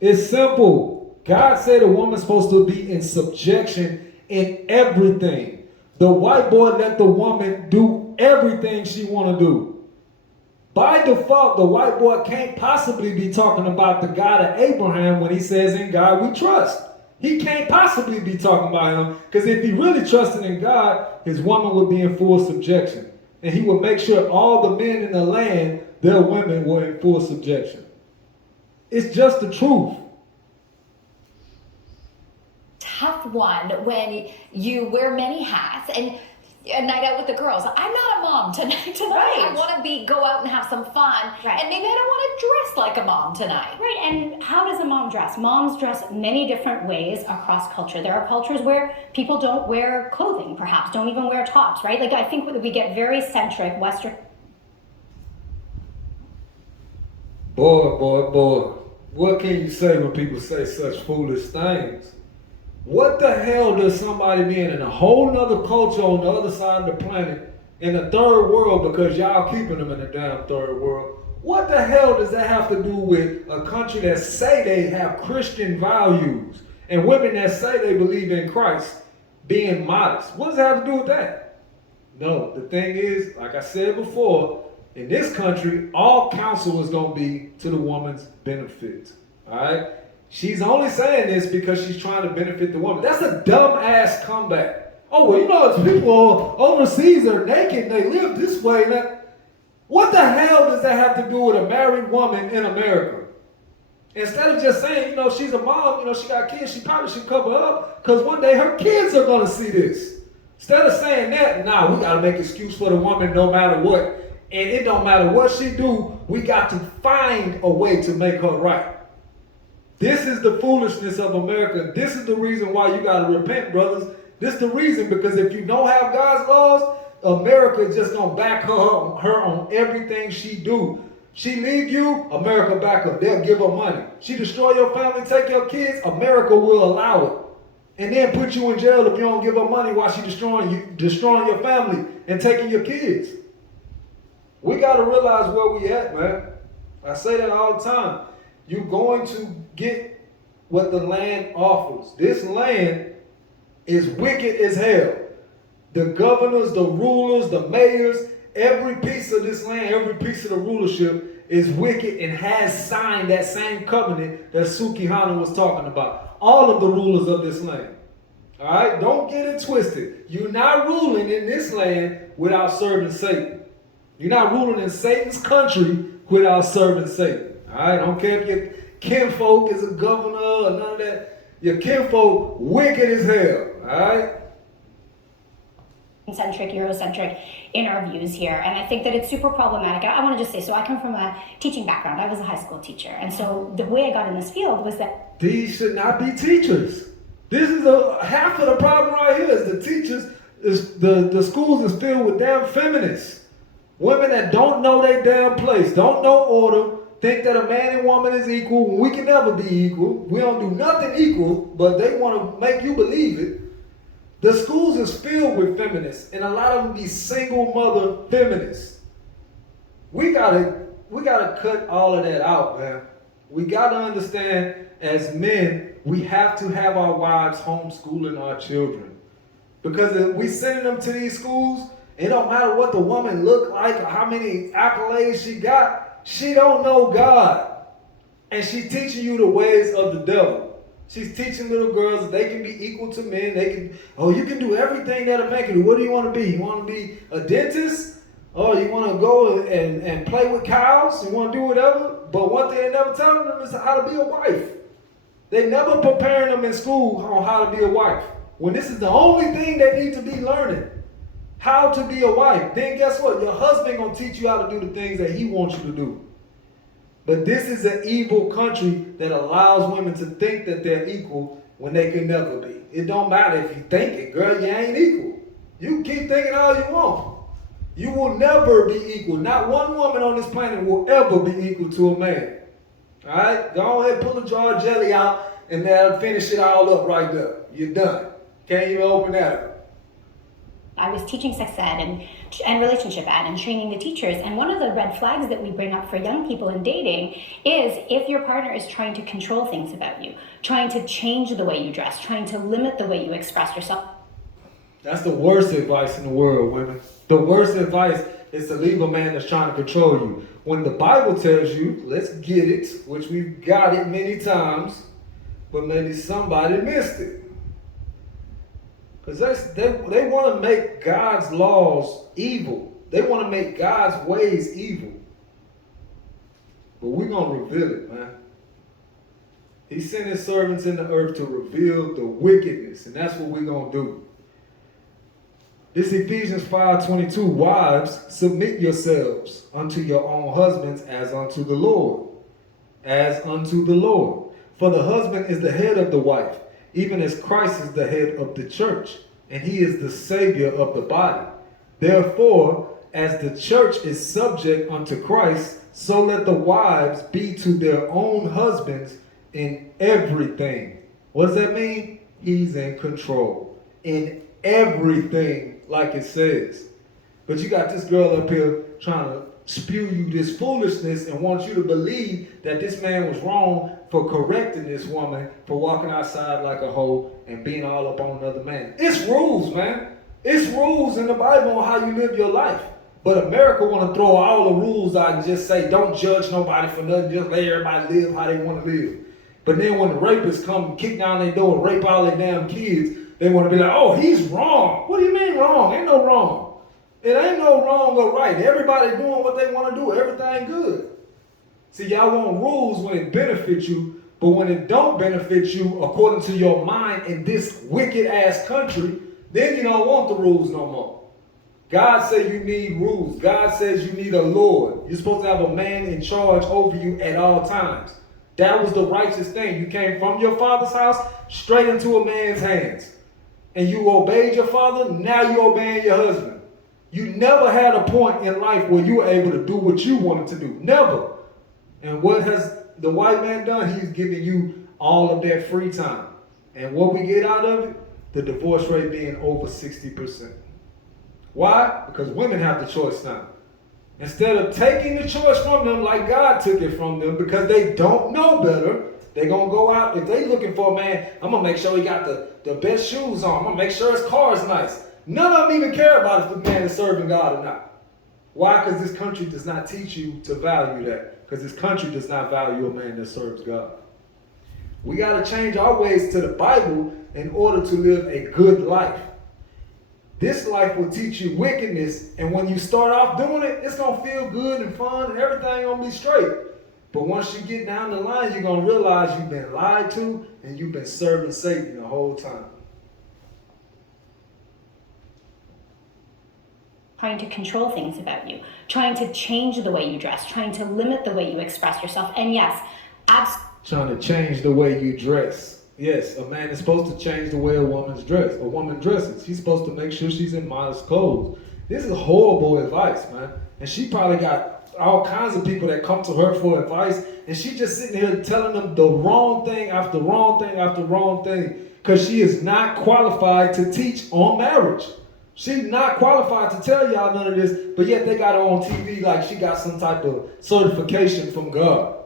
It's simple. God said a woman's supposed to be in subjection in everything. The white boy let the woman do everything she want to do. By default, the white boy can't possibly be talking about the God of Abraham when he says, "In God we trust." He can't possibly be talking about him, because if he really trusted in God, his woman would be in full subjection. And he would make sure all the men in the land, their women were in full subjection. It's just the truth. Tough one when you wear many hats and a night out with the girls. I'm not a mom tonight. Right. I want to go out and have some fun. Right. And maybe I don't want to dress like a mom tonight. Right, and how does a mom dress? Moms dress many different ways across culture. There are cultures where people don't wear clothing, perhaps, don't even wear tops, right? Like, I think we get very centric, Western. Boy. What can you say when people say such foolish things? What the hell does somebody being in a whole nother culture on the other side of the planet, in the third world, because y'all keeping them in the damn third world, what the hell does that have to do with a country that say they have Christian values and women that say they believe in Christ being modest? What does that have to do with that? No, the thing is, like I said before, in this country, all counsel is going to be to the woman's benefit. All right? She's only saying this because she's trying to benefit the woman. That's a dumb-ass comeback. Oh, well, you know, it's people overseas are naked and they live this way. What the hell does that have to do with a married woman in America? Instead of just saying, you know, she's a mom, you know, she got kids, she probably should cover up because one day her kids are going to see this. Instead of saying that, nah, we got to make excuse for the woman no matter what. And it don't matter what she do, we got to find a way to make her right. This is the foolishness of America. This is the reason why you got to repent, brothers. This is the reason, because if you don't have God's laws, America is just going to back her on everything she do. She leave you, America back her. They'll give her money. She destroy your family, take your kids, America will allow it. And then put you in jail if you don't give her money while she destroying your family and taking your kids. We got to realize where we at, man. I say that all the time. You're going to get what the land offers. This land is wicked as hell. The governors, the rulers, the mayors, every piece of this land, every piece of the rulership is wicked and has signed that same covenant that Sukihana was talking about. All of the rulers of this land. All right? Don't get it twisted. You're not ruling in this land without serving Satan. You're not ruling in Satan's country without serving Satan. All right? I don't care if your kinfolk is a governor or none of that. Your kinfolk wicked as hell. All right? Centric, Eurocentric in our views here, and I think that it's super problematic. I want to just say, so I come from a teaching background. I was a high school teacher, and so the way I got in this field was that these should not be teachers. This is half of the problem right here is the teachers, the schools is filled with damn feminists. Women that don't know their damn place, don't know order, think that a man and woman is equal when we can never be equal. We don't do nothing equal, but they want to make you believe it. The schools is filled with feminists, and a lot of them be single mother feminists. We gotta cut all of that out, man. We gotta understand, as men, we have to have our wives homeschooling our children. Because if we sending them to these schools, it don't matter what the woman look like or how many accolades she got, she don't know God. And she teaching you the ways of the devil. She's teaching little girls that they can be equal to men. You can do everything that a man can do. What do you want to be? You want to be a dentist? Oh, you want to go and play with cows? You want to do whatever? But one thing they never telling them is how to be a wife. They never preparing them in school on how to be a wife. When this is the only thing they need to be learning. How to be a wife. Then guess what? Your husband gonna teach you how to do the things that he wants you to do. But this is an evil country that allows women to think that they're equal when they can never be. It don't matter if you think it, girl, you ain't equal. You can keep thinking all you want. You will never be equal. Not one woman on this planet will ever be equal to a man. All right? Go ahead, pull a jar of jelly out, and that'll finish it all up right there. You're done. Can't even open that up. I was teaching sex ed and relationship ed and training the teachers. And one of the red flags that we bring up for young people in dating is if your partner is trying to control things about you, trying to change the way you dress, trying to limit the way you express yourself. That's the worst advice in the world, women. The worst advice is to leave a man that's trying to control you. When the Bible tells you, let's get it, which we've got it many times, but maybe somebody missed it. Because they want to make God's laws evil. They want to make God's ways evil. But we're going to reveal it, man. He sent his servants in the earth to reveal the wickedness, and that's what we're going to do. This Ephesians 5:22, wives, submit yourselves unto your own husbands as unto the Lord. As unto the Lord. For the husband is the head of the wife, even as Christ is the head of the church, and he is the Savior of the body. Therefore, as the church is subject unto Christ, so let the wives be to their own husbands in everything. What does that mean? He's in control. In everything, like it says. But you got this girl up here trying to spew you this foolishness and wants you to believe that this man was wrong for correcting this woman for walking outside like a hoe and being all up on another man. It's rules, man. It's rules in the Bible on how you live your life. But America want to throw all the rules out and just say, don't judge nobody for nothing. Just let everybody live how they want to live. But then when the rapists come and kick down their door and rape all their damn kids, they want to be like, oh, he's wrong. What do you mean wrong? Ain't no wrong. It ain't no wrong or right. Everybody doing what they want to do. Everything good. See, y'all want rules when it benefits you, but when it don't benefit you according to your mind in this wicked ass country, then you don't want the rules no more. God said you need rules. God says you need a Lord. You're supposed to have a man in charge over you at all times. That was the righteous thing. You came from your father's house straight into a man's hands. And you obeyed your father, now you're obeying your husband. You never had a point in life where you were able to do what you wanted to do. Never. And what has the white man done? He's giving you all of that free time. And what we get out of it? The divorce rate being over 60%. Why? Because women have the choice now. Instead of taking the choice from them like God took it from them because they don't know better, they're going to go out. If they looking for a man, I'm going to make sure he got the best shoes on. I'm going to make sure his car is nice. None of them even care about if the man is serving God or not. Why? Because this country does not teach you to value that. Because this country does not value a man that serves God. We got to change our ways to the Bible in order to live a good life. This life will teach you wickedness, and when you start off doing it, it's going to feel good and fun, and everything going to be straight. But once you get down the line, you're going to realize you've been lied to, and you've been serving Satan the whole time. Trying to control things about you, trying to change the way you dress, trying to limit the way you express yourself. And yes, trying to change the way you dress. Yes, a man is supposed to change the way a woman dresses. She's supposed to make sure she's in modest clothes. This is horrible advice, man. And she probably got all kinds of people that come to her for advice, and she just sitting here telling them the wrong thing after wrong thing after wrong thing, because she is not qualified to teach on marriage. She's not qualified to tell y'all none of this, but yet they got her on TV like she got some type of certification from God.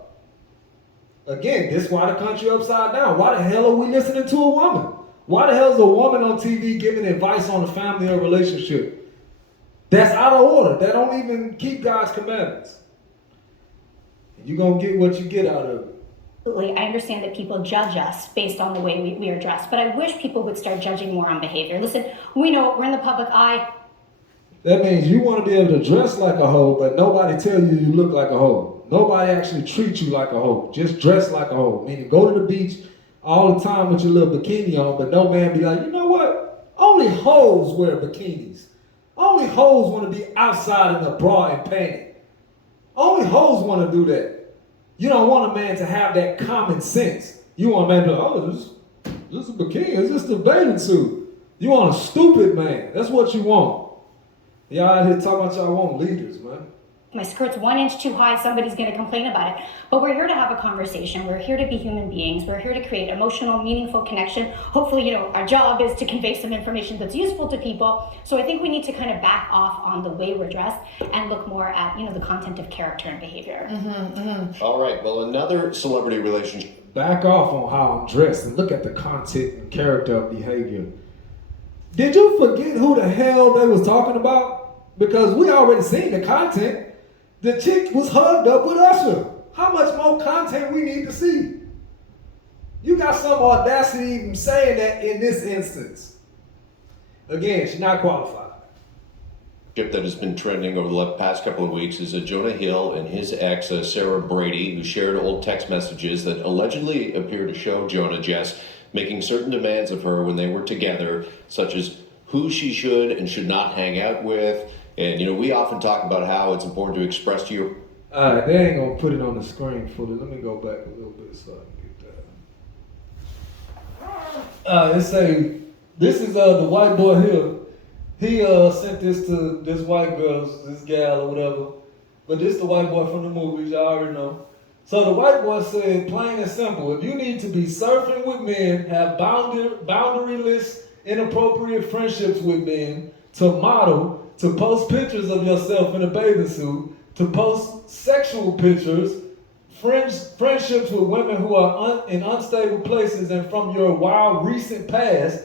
Again, this is why the country upside down. Why the hell are we listening to a woman? Why the hell is a woman on TV giving advice on a family or relationship? That's out of order. That don't even keep God's commandments. You're going to get what you get out of it. Absolutely. I understand that people judge us based on the way we are dressed, but I wish people would start judging more on behavior. Listen, we know we're in the public eye. That means you want to be able to dress like a hoe, but nobody tell you you look like a hoe. Nobody actually treat you like a hoe. Just dress like a hoe. Meaning go to the beach all the time with your little bikini on, but no man be like, you know what? Only hoes wear bikinis. Only hoes want to be outside in a bra and panty. Only hoes want to do that. You don't want a man to have that common sense. You want a man to be like, oh, this is a bikini. Is this the bathing suit? You want a stupid man. That's what you want. Y'all out here talking about y'all want leaders, man. My skirt's 1 inch too high, somebody's going to complain about it. But we're here to have a conversation. We're here to be human beings. We're here to create emotional, meaningful connection. Hopefully, our job is to convey some information that's useful to people. So I think we need to kind of back off on the way we're dressed and look more at, the content of character and behavior. All right, well, another celebrity relationship. Back off on how I'm dressed and look at the content and character of behavior. Did you forget who the hell they was talking about? Because we already seen the content. The chick was hugged up with Usher. How much more content we need to see? You got some audacity even saying that in this instance. Again, she's not qualified. That has been trending over the past couple of weeks is Jonah Hill and his ex, Sarah Brady, who shared old text messages that allegedly appear to show Jonah, Jess, making certain demands of her when they were together, such as who she should and should not hang out with. And, we often talk about how it's important to express to your... They ain't going to put it on the screen fully. Let me go back a little bit so I can get that. It say, this is the white boy here. He sent this to this white girl, this gal or whatever. But this the white boy from the movies, y'all already know. So the white boy said, plain and simple, if you need to be surfing with men, have boundaryless, inappropriate friendships with men, to model, to post pictures of yourself in a bathing suit, to post sexual pictures, friendships with women who are in unstable places and from your wild recent past,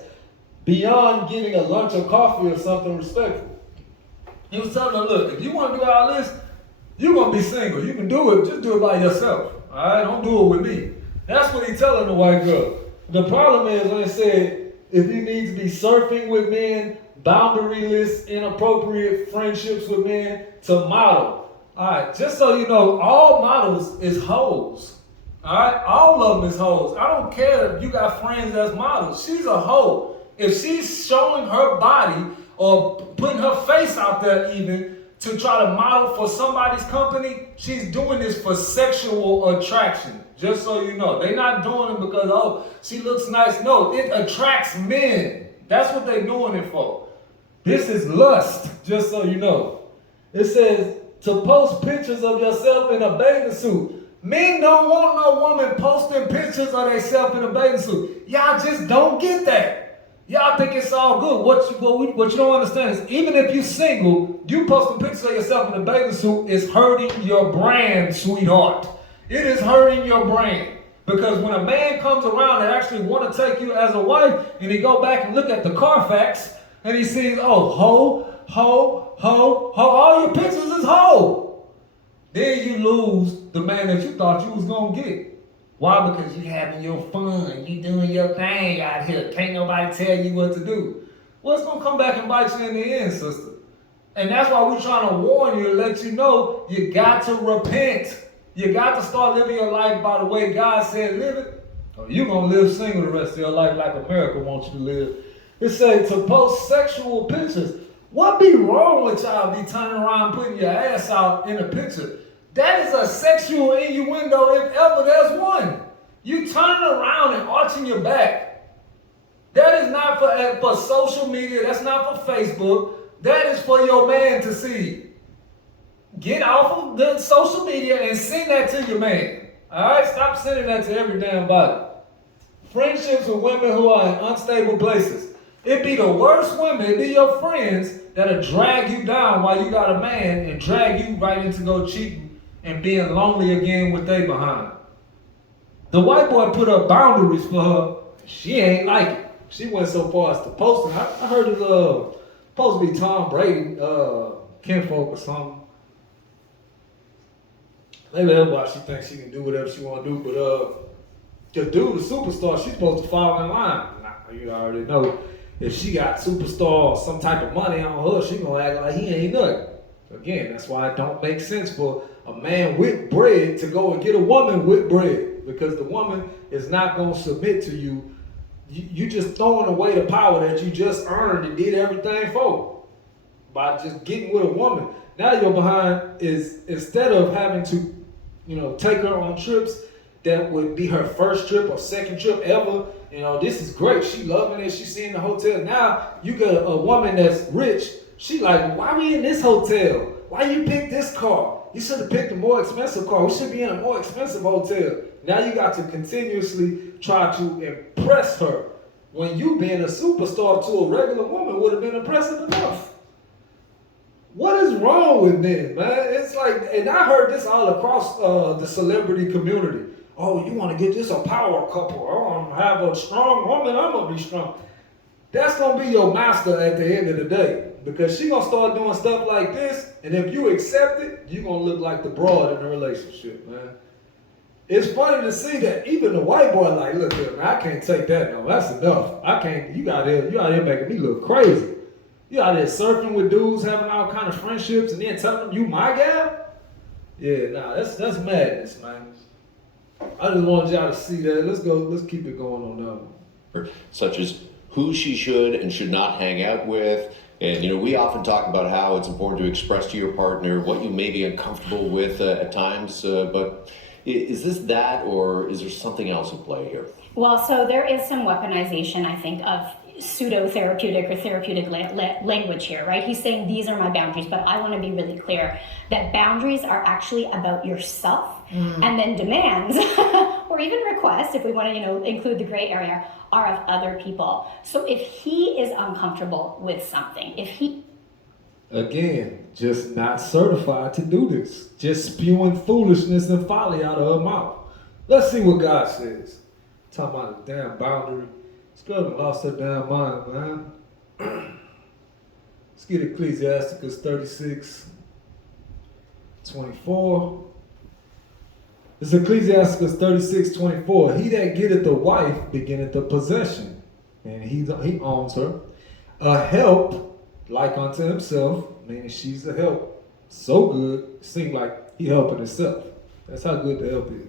beyond getting a lunch or coffee or something respectful. He was telling her, look, if you want to do all this, you're going to be single. You can do it, just do it by yourself. All right, don't do it with me. That's what he's telling the white girl. The problem is when he said, if you need to be surfing with men, boundaryless, inappropriate friendships with men, to model. All right, just so you know, all models is hoes. All right, all of them is hoes. I don't care if you got friends that's models. She's a hoe. If she's showing her body or putting her face out there even to try to model for somebody's company, she's doing this for sexual attraction. Just so you know. They're not doing it because, oh, she looks nice. No, it attracts men. That's what they're doing it for. This is lust, just so you know. It says to post pictures of yourself in a bathing suit. Men don't want no woman posting pictures of themselves in a bathing suit. Y'all just don't get that. Y'all think it's all good. What you don't understand is even if you're single, you posting pictures of yourself in a bathing suit is hurting your brand, sweetheart. It is hurting your brand. Because when a man comes around and actually want to take you as a wife, and he go back and look at the Carfax, and he sees, oh, ho, all your pictures is ho. Then you lose the man that you thought you was going to get. Why? Because you having your fun. You doing your thing out here. Can't nobody tell you what to do. Well, it's going to come back and bite you in the end, sister. And that's why we're trying to warn you, to let you know, you got to repent. You got to start living your life by the way God said live it. Or you're going to live single the rest of your life like America wants you to live. It says to post sexual pictures. What be wrong with y'all be turning around putting your ass out in a picture? That is a sexual innuendo if ever there's one. You turning around and arching your back. That is not for social media. That's not for Facebook. That is for your man to see. Get off of the social media and send that to your man. All right? Stop sending that to every damn body. Friendships with women who are in unstable places. It be the worst women, it be your friends that'll drag you down while you got a man and drag you right into go cheating and being lonely again with they behind. The white boy put up boundaries for her. She ain't like it. She went so far as to post it. I heard it's supposed to be Tom Brady, kinfolk or something. Maybe that's why she thinks she can do whatever she want to do. But the dude, the superstar, she's supposed to fall in line. Now, you already know if she got superstar or some type of money on her, she gonna act like he ain't nothing. Again, that's why it don't make sense for a man with bread to go and get a woman with bread, because the woman is not gonna submit to you. You just throwing away the power that you just earned and did everything for by just getting with a woman. Now your behind is, instead of having to, take her on trips that would be her first trip or second trip ever. This is great. She loving it. She seeing the hotel. Now you got a woman that's rich. She like, why we in this hotel? Why you pick this car? You should have picked a more expensive car. We should be in a more expensive hotel. Now you got to continuously try to impress her, when you being a superstar to a regular woman would have been impressive enough. What is wrong with men, man? It's like, and I heard this all across the celebrity community. Oh, you want to get this a power couple. I want to have a strong woman. I'm going to be strong. That's going to be your master at the end of the day, because she going to start doing stuff like this, and if you accept it, you're going to look like the broad in the relationship, man. It's funny to see that even the white boy like, look here, man, I can't take that no. That's enough. I can't, you out here making me look crazy. You out there surfing with dudes, having all kind of friendships, and then telling them you my guy? Yeah, nah, that's madness, man. I just wanted y'all to see that. Let's keep it going on that one. Such as who she should and should not hang out with. And, we often talk about how it's important to express to your partner what you may be uncomfortable with at times, but is this that, or is there something else at play here? Well, so there is some weaponization, I think, of pseudo-therapeutic or therapeutic language here, right? He's saying these are my boundaries, but I want to be really clear that boundaries are actually about yourself, and then demands or even requests, if we want to, include the gray area, are of other people. So if he is uncomfortable with something, Again, just not certified to do this. Just spewing foolishness and folly out of her mouth. Let's see what God says. Talking about a damn boundary. This girl done lost her damn mind, man. Let's get Ecclesiasticus 36:24. It's Ecclesiasticus 36:24. He that getteth a wife beginneth a possession, and he owns her. A help like unto himself, meaning she's a help. So good, it seems like he helping himself. That's how good the help is.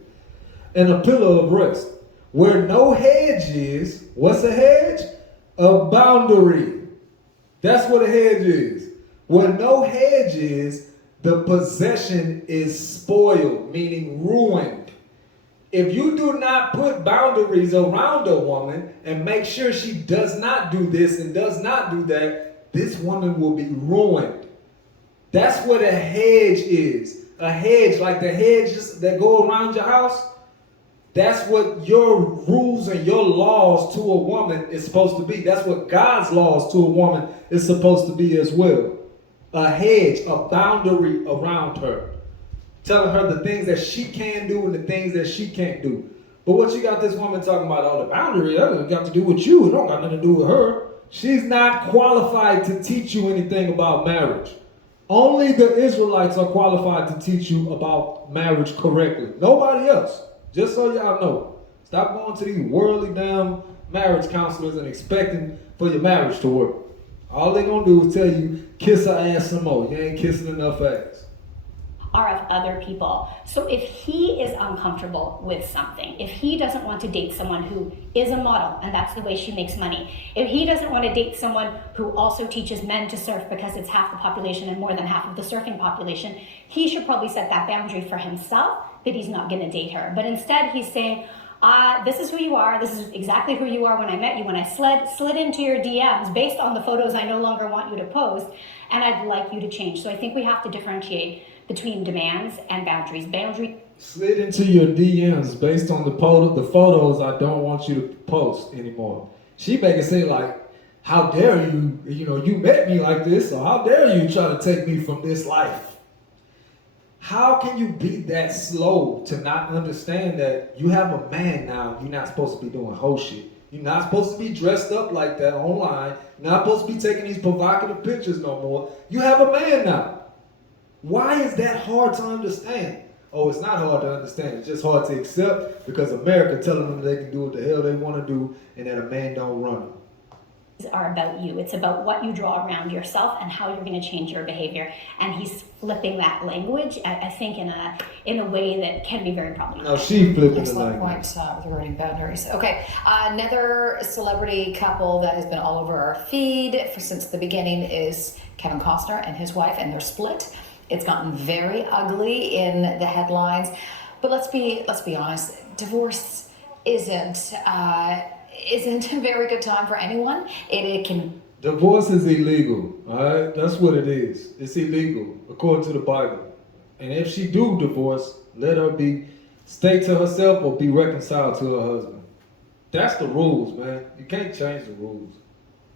And a pillar of rest. Where no hedge is, what's a hedge? A boundary. That's what a hedge is. Where no hedge is, the possession is spoiled, meaning ruined. If you do not put boundaries around a woman and make sure she does not do this and does not do that, this woman will be ruined. That's what a hedge is. A hedge, like the hedges that go around your house. That's what your rules and your laws to a woman is supposed to be. That's what God's laws to a woman is supposed to be as well. A hedge, a boundary around her. Telling her the things that she can do and the things that she can't do. But what you got this woman talking about, all the boundary, that got to do with you. It don't got nothing to do with her. She's not qualified to teach you anything about marriage. Only the Israelites are qualified to teach you about marriage correctly. Nobody else. Just so y'all know. Stop going to these worldly damn marriage counselors and expecting for your marriage to work. All they gonna do is tell you, kiss her ass some more. You ain't kissing enough ass. are of other people. So if he is uncomfortable with something, if he doesn't want to date someone who is a model and that's the way she makes money, if he doesn't want to date someone who also teaches men to surf because it's half the population and more than half of the surfing population, he should probably set that boundary for himself that he's not going to date her. But instead he's saying, this is who you are. This is exactly who you are when I met you, when I slid into your DMs based on the photos I no longer want you to post, and I'd like you to change. So I think we have to differentiate between demands and boundaries. Slid into your DMs based on the photos I don't want you to post anymore. She make it say like, how dare you, you met me like this, or how dare you try to take me from this life? How can you be that slow to not understand that you have a man now, you're not supposed to be doing whole shit. You're not supposed to be dressed up like that online. You're not supposed to be taking these provocative pictures no more. You have a man now. Why is that hard to understand? Oh, it's not hard to understand. It's just hard to accept because America telling them they can do what the hell they want to do and that a man don't run them. Are about you. It's about what you draw around yourself and how you're going to change your behavior. And he's flipping that language, I think, in a way that can be very problematic. No, she flipping the Excellent language. point regarding boundaries. Okay, another celebrity couple that has been all over our feed since the beginning is Kevin Costner and his wife, and they're split. It's gotten very ugly in the headlines, but let's be honest. Divorce isn't a very good time for anyone. It can. Divorce is illegal, all right? That's what it is. It's illegal, according to the Bible. And if she do divorce, let her stay to herself or be reconciled to her husband. That's the rules, man. You can't change the rules.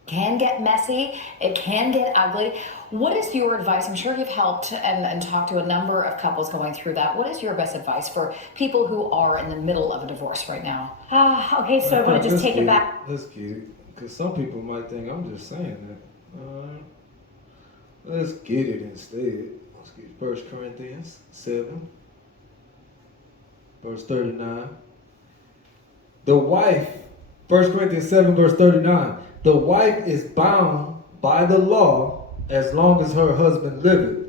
Can get messy. It can get ugly. What is your advice? I'm sure you've helped and talked to a number of couples going through that. What is your best advice for people who are in the middle of a divorce right now? Okay, so I want to just take it back. Let's get it. Because some people might think I'm just saying that. Let's get it instead. Let's get 1 Corinthians 7, verse 39. The wife, 1 Corinthians 7, verse 39. The wife is bound by the law as long as her husband liveth.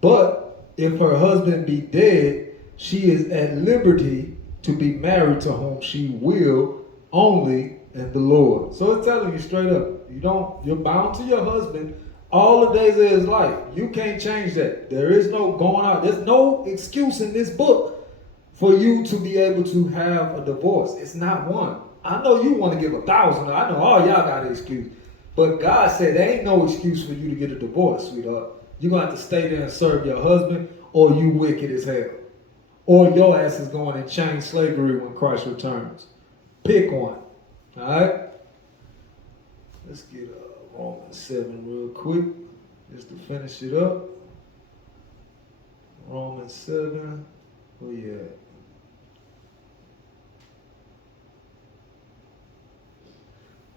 But if her husband be dead, she is at liberty to be married to whom she will, only in the Lord. So it's telling you straight up, you're bound to your husband all the days of his life. You can't change that. There is no going out. There's no excuse in this book for you to be able to have a divorce. It's not one. I know you want to give 1,000. I know all y'all got an excuse. But God said there ain't no excuse for you to get a divorce, sweetheart. You're going to have to stay there and serve your husband, or you wicked as hell. Or your ass is going in chain slavery when Christ returns. Pick one. All right? Let's get Romans 7 real quick, just to finish it up. Romans 7. Where you at?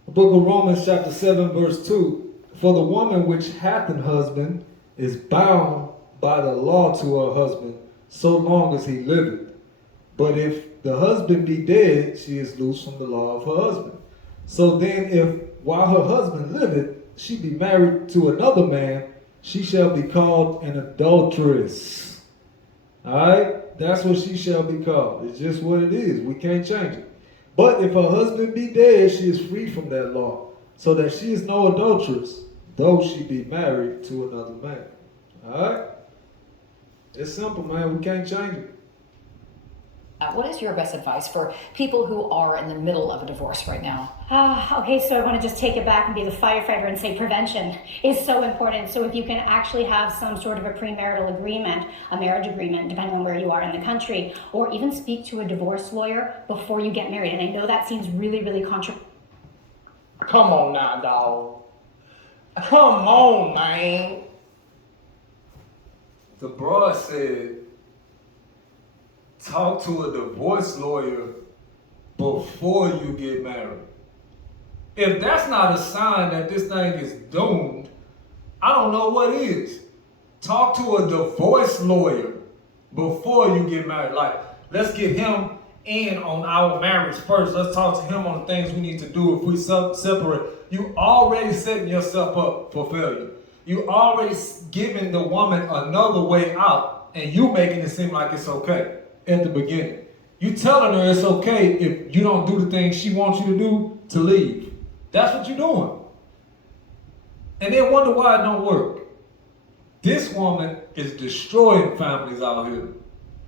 The book of Romans chapter 7 verse 2. For the woman which hath an husband is bound by the law to her husband so long as he liveth. But if the husband be dead, she is loose from the law of her husband. So then if while her husband liveth, she be married to another man, she shall be called an adulteress. Alright? That's what she shall be called. It's just what it is. We can't change it. But if her husband be dead, she is free from that law, so that she is no adulteress, though she be married to another man. Alright? It's simple, man. We can't change it. What is your best advice for people who are in the middle of a divorce right now? Okay, so I want to just take it back and be the firefighter and say prevention is so important. So if you can actually have some sort of a premarital agreement, a marriage agreement, depending on where you are in the country, or even speak to a divorce lawyer before you get married. And I know that seems really, really controversial. Come on now, dog. Come on, man. The broad said, talk to a divorce lawyer before you get married. If that's not a sign that this thing is doomed, I don't know what is. Talk to a divorce lawyer before you get married. Like, let's get him in on our marriage first. Let's talk to him on the things we need to do if we separate. You already setting yourself up for failure. You already giving the woman another way out, and you making it seem like it's okay at the beginning. You telling her it's okay if you don't do the things she wants you to do to leave. That's what you're doing. And then wonder why it don't work. This woman is destroying families out here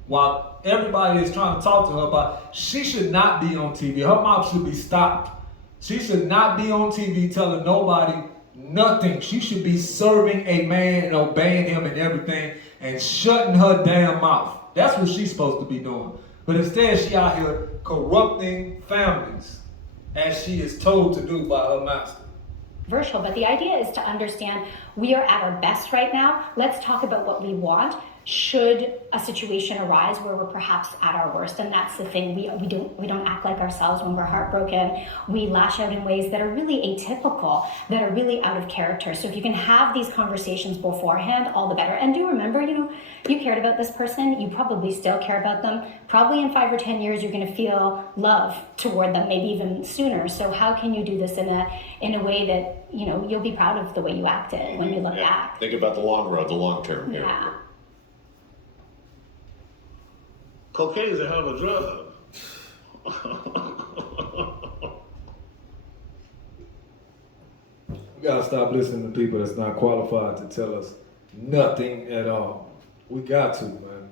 while everybody is trying to talk to her about, she should not be on TV. Her mouth should be stopped. She should not be on TV telling nobody nothing. She should be serving a man and obeying him and everything and shutting her damn mouth. That's what she's supposed to be doing. But instead, she out here corrupting families as she is told to do by her master. Controversial, but the idea is to understand we are at our best right now. Let's talk about what we want should a situation arise where we're perhaps at our worst. And that's the thing, we don't act like ourselves when we're heartbroken. We lash out in ways that are really atypical, that are really out of character. So if you can have these conversations beforehand, all the better. And do remember, you cared about this person, you probably still care about them. Probably in 5 or 10 years you're going to feel love toward them, maybe even sooner. So how can you do this in a way that you'll be proud of the way you acted when you look back? Think about the long road, the long term here. Yeah. Cocaine is a hell of a drug. We gotta stop listening to people that's not qualified to tell us nothing at all. We got to, man.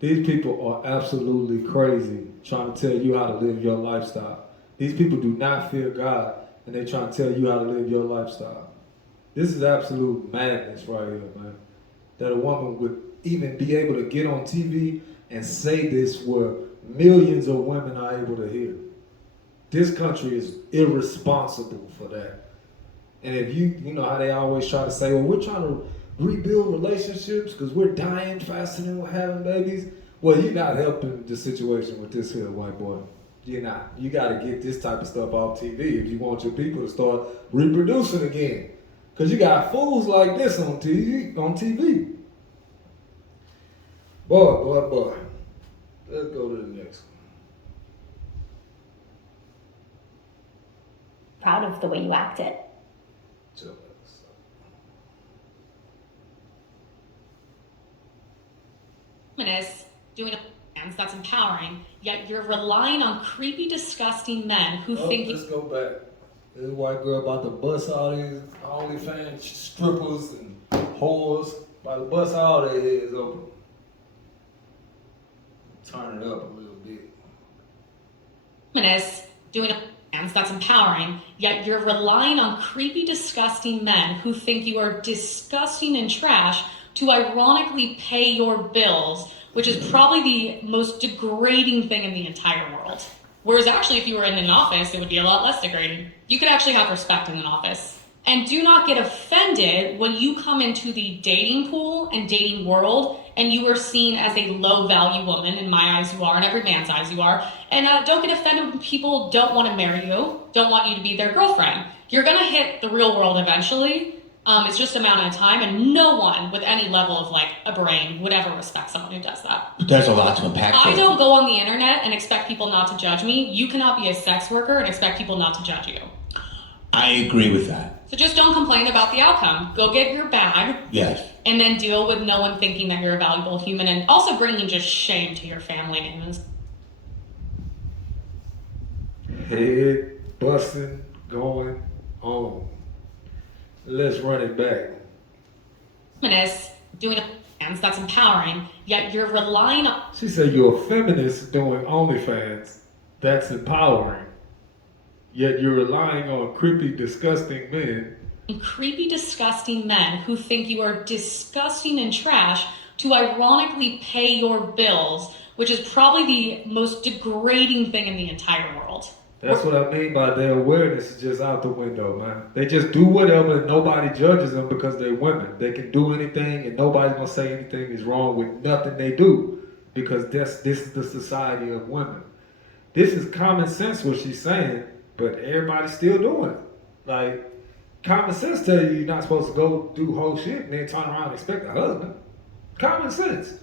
These people are absolutely crazy trying to tell you how to live your lifestyle. These people do not fear God, and they trying to tell you how to live your lifestyle. This is absolute madness right here, man. That a woman would even be able to get on TV and say this where millions of women are able to hear. This country is irresponsible for that. And if you know how they always try to say, well, we're trying to rebuild relationships because we're dying faster than we're having babies. Well, you're not helping the situation with this here, white boy. You're not. You got to get this type of stuff off TV if you want your people to start reproducing again. Because you got fools like this on TV. Boy. Let's go to the next one. Proud of the way you acted. Feminists doing a dance that's empowering, yet you're relying on creepy, disgusting men who think Let's go back. This white girl about to bust all these OnlyFans strippers and whores. About to bust all their heads open. Turn it up a little bit. feminists doing a dance that's empowering, yet you're relying on creepy, disgusting men who think you are disgusting and trash to ironically pay your bills, which is probably the most degrading thing in the entire world. Whereas actually, if you were in an office, it would be a lot less degrading. You could actually have respect in an office. And do not get offended when you come into the dating pool and dating world and you are seen as a low value woman. In my eyes, you are. In every man's eyes, you are. And don't get offended when people don't want to marry you, don't want you to be their girlfriend. You're going to hit the real world eventually. It's just a matter of time, and no one with any level of a brain would ever respect someone who does that. But there's a lot to unpack. I don't go on the internet and expect people not to judge me. You cannot be a sex worker and expect people not to judge you. I agree with that. So just don't complain about the outcome. Go get your bag. Yes. And then deal with no one thinking that you're a valuable human, and also bringing just shame to your family and Head busting going on. Let's run it back. feminists doing a dance that's empowering, yet you're relying on. She said you're a feminist doing OnlyFans. That's empowering. Yet you're relying on creepy, disgusting men. Creepy, disgusting men who think you are disgusting and trash to ironically pay your bills, which is probably the most degrading thing in the entire world. That's what I mean by their awareness is just out the window, man. They just do whatever and nobody judges them because they're women. They can do anything and nobody's gonna say anything is wrong with nothing they do because this is the society of women. This is common sense what she's saying, but everybody's still doing it. Like, common sense tells you you're not supposed to go do whole shit and then turn around and expect a husband. Common sense.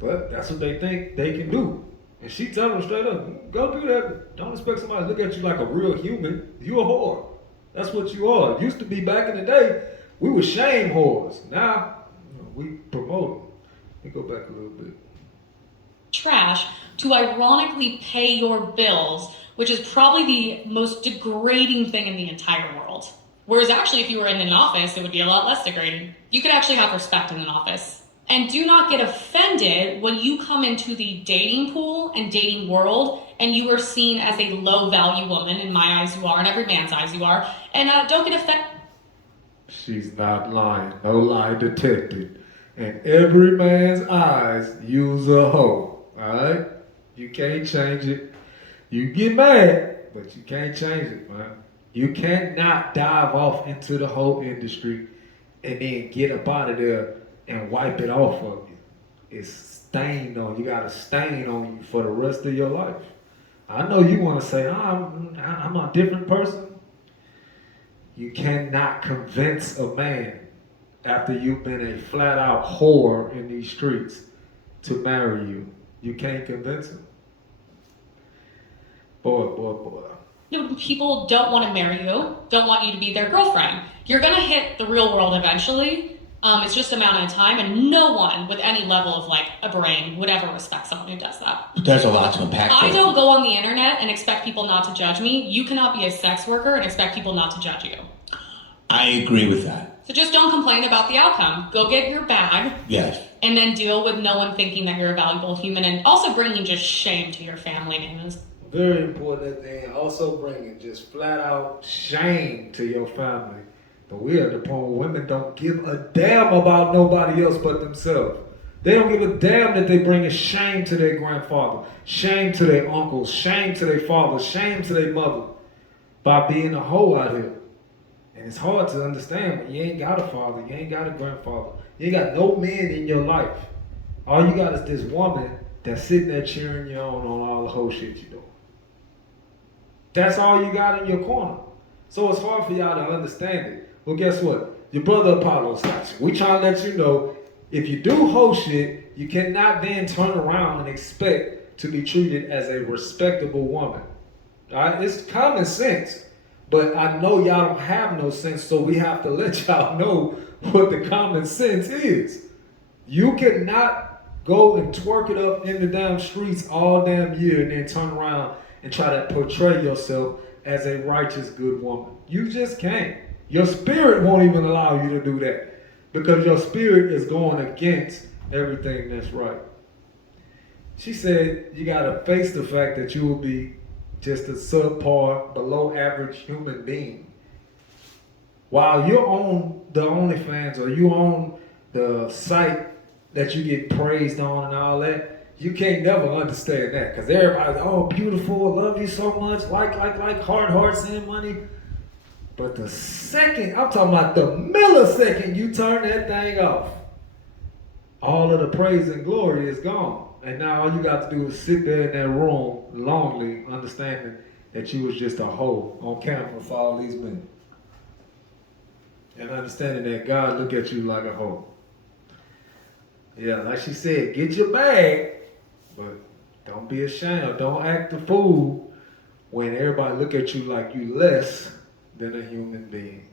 But that's what they think they can do. And she tell them straight up, go do that. Don't expect somebody to look at you like a real human. You a whore. That's what you are. It used to be back in the day, we were shame whores. Now, we promote them. Let me go back a little bit. Trash to ironically pay your bills, which is probably the most degrading thing in the entire world. Whereas actually, if you were in an office, it would be a lot less degrading. You could actually have respect in an office. And do not get offended when you come into the dating pool and dating world and you are seen as a low value woman. In my eyes you are, in every man's eyes you are. And don't get offended. She's not lying. No lie detected. In every man's eyes, you's a hoe. Alright? You can't change it. You get mad, but you can't change it, man. You cannot dive off into the whole industry and then get up out of there and wipe it off of you. It's stained on you. Got a stain on you for the rest of your life. I know you want to say, I'm a different person. You cannot convince a man after you've been a flat out whore in these streets to marry you. You can't convince him. Boy. People don't want to marry you, don't want you to be their girlfriend. You're going to hit the real world eventually. It's just a matter of time, and no one with any level of like a brain would ever respect someone who does that. But there's a lot to unpack I there. don't go on the internet and expect people not to judge me. You cannot be a sex worker and expect people not to judge you. I agree with that. So just don't complain about the outcome. Go get your bag. Yes. And then deal with no one thinking that you're a valuable human, and also bringing just shame to your family members. Very important thing. Also bringing just flat out shame to your family. But we are the point where women don't give a damn about nobody else but themselves. They don't give a damn that they bring a shame to their grandfather, shame to their uncles, shame to their father, shame to their mother by being a hoe out here. And it's hard to understand, but you ain't got a father, you ain't got a grandfather, you ain't got no men in your life. All you got is this woman that's sitting there cheering you on all the whole shit you doing. That's all you got in your corner. So it's hard for y'all to understand it. Well, guess what? Your brother Apollo's got you. We trying to let you know, if you do hoe shit, you cannot then turn around and expect to be treated as a respectable woman. All right? It's common sense. But I know y'all don't have no sense, so we have to let y'all know what the common sense is. You cannot go and twerk it up in the damn streets all damn year and then turn around and try to portray yourself as a righteous, good woman. You just can't. Your spirit won't even allow you to do that because your spirit is going against everything that's right. She said you got to face the fact that you will be just a subpar, below average human being. While you're on the OnlyFans or you on the site that you get praised on and all that, you can't never understand that because everybody's, oh, beautiful, I love you so much, like, heart, send money. But the second, I'm talking about the millisecond you turn that thing off, all of the praise and glory is gone. And now all you got to do is sit there in that room, lonely, understanding that you was just a hoe on camera for all these men. And understanding that God look at you like a hoe. Yeah, like she said, get your bag, but don't be ashamed. Don't act the fool when everybody look at you like you less than a human being.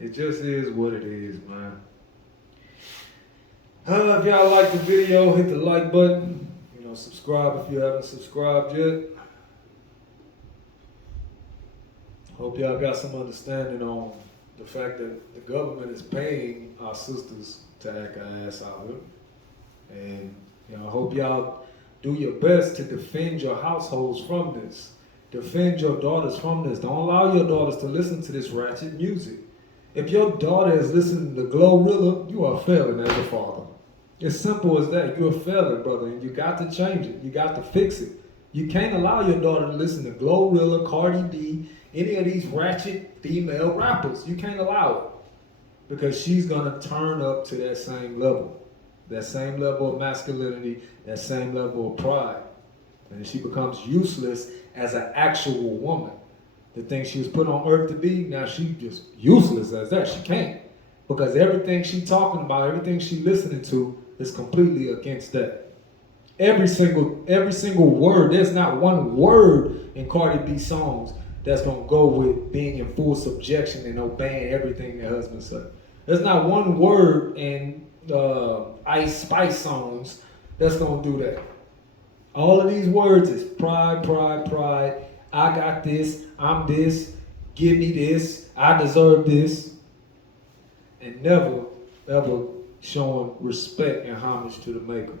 It just is what it is, man. If y'all like the video, hit the like button. Subscribe if you haven't subscribed yet. Hope y'all got some understanding on the fact that the government is paying our sisters to act our ass out here. And I hope y'all do your best to defend your households from this. Defend your daughters from this. Don't allow your daughters to listen to this ratchet music. If your daughter is listening to Glorilla, you are failing as a father. It's simple as that. You're failing, brother, and you got to change it. You got to fix it. You can't allow your daughter to listen to Glorilla, Cardi B, any of these ratchet female rappers. You can't allow it because she's going to turn up to that same level of masculinity, that same level of pride. And she becomes useless as an actual woman. The thing she was put on earth to be, now she just useless as that. She can't. Because everything she talking about, everything she listening to is completely against that. Every single word, there's not one word in Cardi B songs that's going to go with being in full subjection and obeying everything the husband said. There's not one word in Ice Spice songs that's going to do that. All of these words is pride, pride, pride. I got this, I'm this, give me this, I deserve this. And never, ever showing respect and homage to the Maker.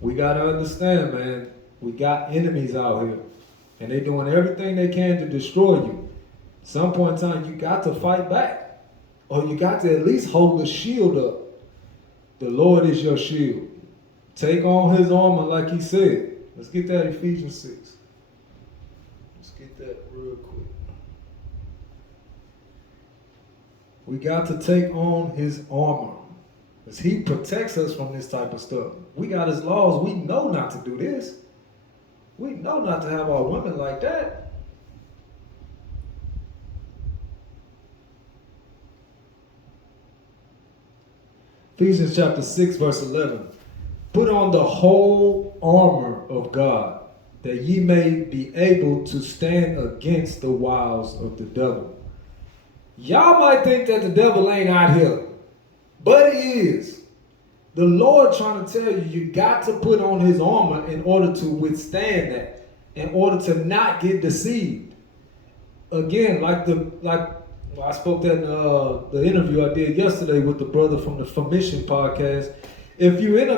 We got to understand, man, we got enemies out here, and they're doing everything they can to destroy you. At some point in time, you got to fight back, or you got to at least hold the shield up. The Lord is your shield. Take on his armor like he said. Let's get that Ephesians 6. Let's get that real quick. We got to take on his armor, because he protects us from this type of stuff. We got his laws. We know not to do this. We know not to have our women like that. Ephesians chapter 6, verse 11. Put on the whole armor of God, that ye may be able to stand against the wiles of the devil. Y'all might think that the devil ain't out here, but he is. The Lord trying to tell you, you got to put on his armor in order to withstand that, in order to not get deceived. Again, I spoke that in the interview I did yesterday with the brother from the Mission podcast. If you're in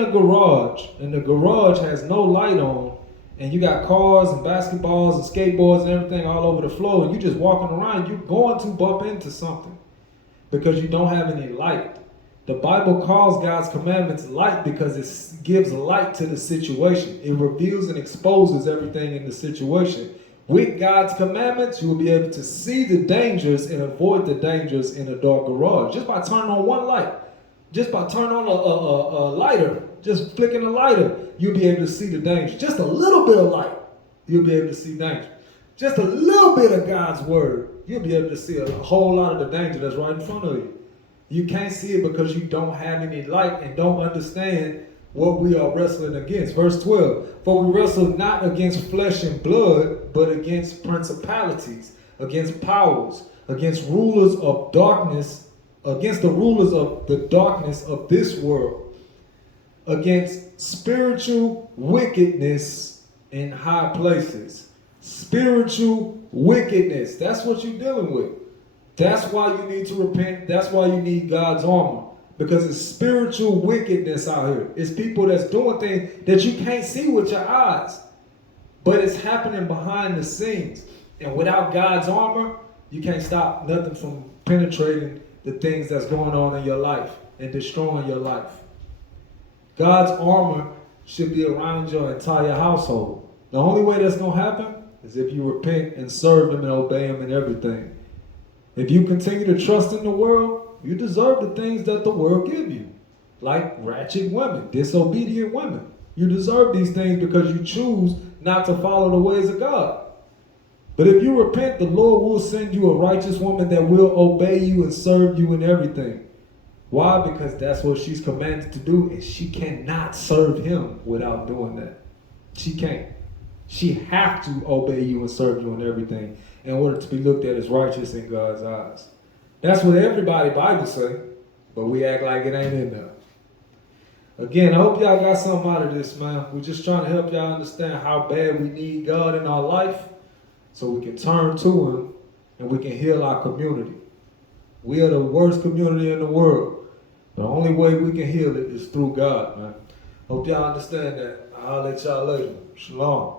a garage and the garage has no light on, and you got cars and basketballs and skateboards and everything all over the floor, and you just walking around, you're going to bump into something because you don't have any light. The Bible calls God's commandments light because it gives light to the situation. It reveals and exposes everything in the situation. With God's commandments, you will be able to see the dangers and avoid the dangers in a dark garage. Just by turning on one light. Just by turning on a lighter. Just flicking a lighter, you'll be able to see the danger. Just a little bit of light, you'll be able to see danger. Just a little bit of God's word, you'll be able to see a whole lot of the danger that's right in front of you. You can't see it because you don't have any light and don't understand what we are wrestling against. Verse 12, for we wrestle not against flesh and blood, but against principalities, against powers, against rulers of darkness, against the rulers of the darkness of this world, against spiritual wickedness in high places. Spiritual wickedness. That's what you're dealing with. That's why you need to repent. That's why you need God's armor. Because it's spiritual wickedness out here. It's people that's doing things that you can't see with your eyes. But it's happening behind the scenes. And without God's armor, you can't stop nothing from penetrating the things that's going on in your life and destroying your life. God's armor should be around your entire household. The only way that's going to happen is if you repent and serve him and obey him in everything. If you continue to trust in the world, you deserve the things that the world give you. Like ratchet women, disobedient women. You deserve these things because you choose not to follow the ways of God. But if you repent, the Lord will send you a righteous woman that will obey you and serve you in everything. Why? Because that's what she's commanded to do, and she cannot serve him without doing that. She can't. She has to obey you and serve you in everything in order to be looked at as righteous in God's eyes. That's what everybody Bible say, but we act like it ain't in there. Again, I hope y'all got something out of this, man. We're just trying to help y'all understand how bad we need God in our life so we can turn to him and we can heal our community. We are the worst community in the world. The only way we can heal it is through God, man. Hope y'all understand that. I'll let y'all later. Shalom.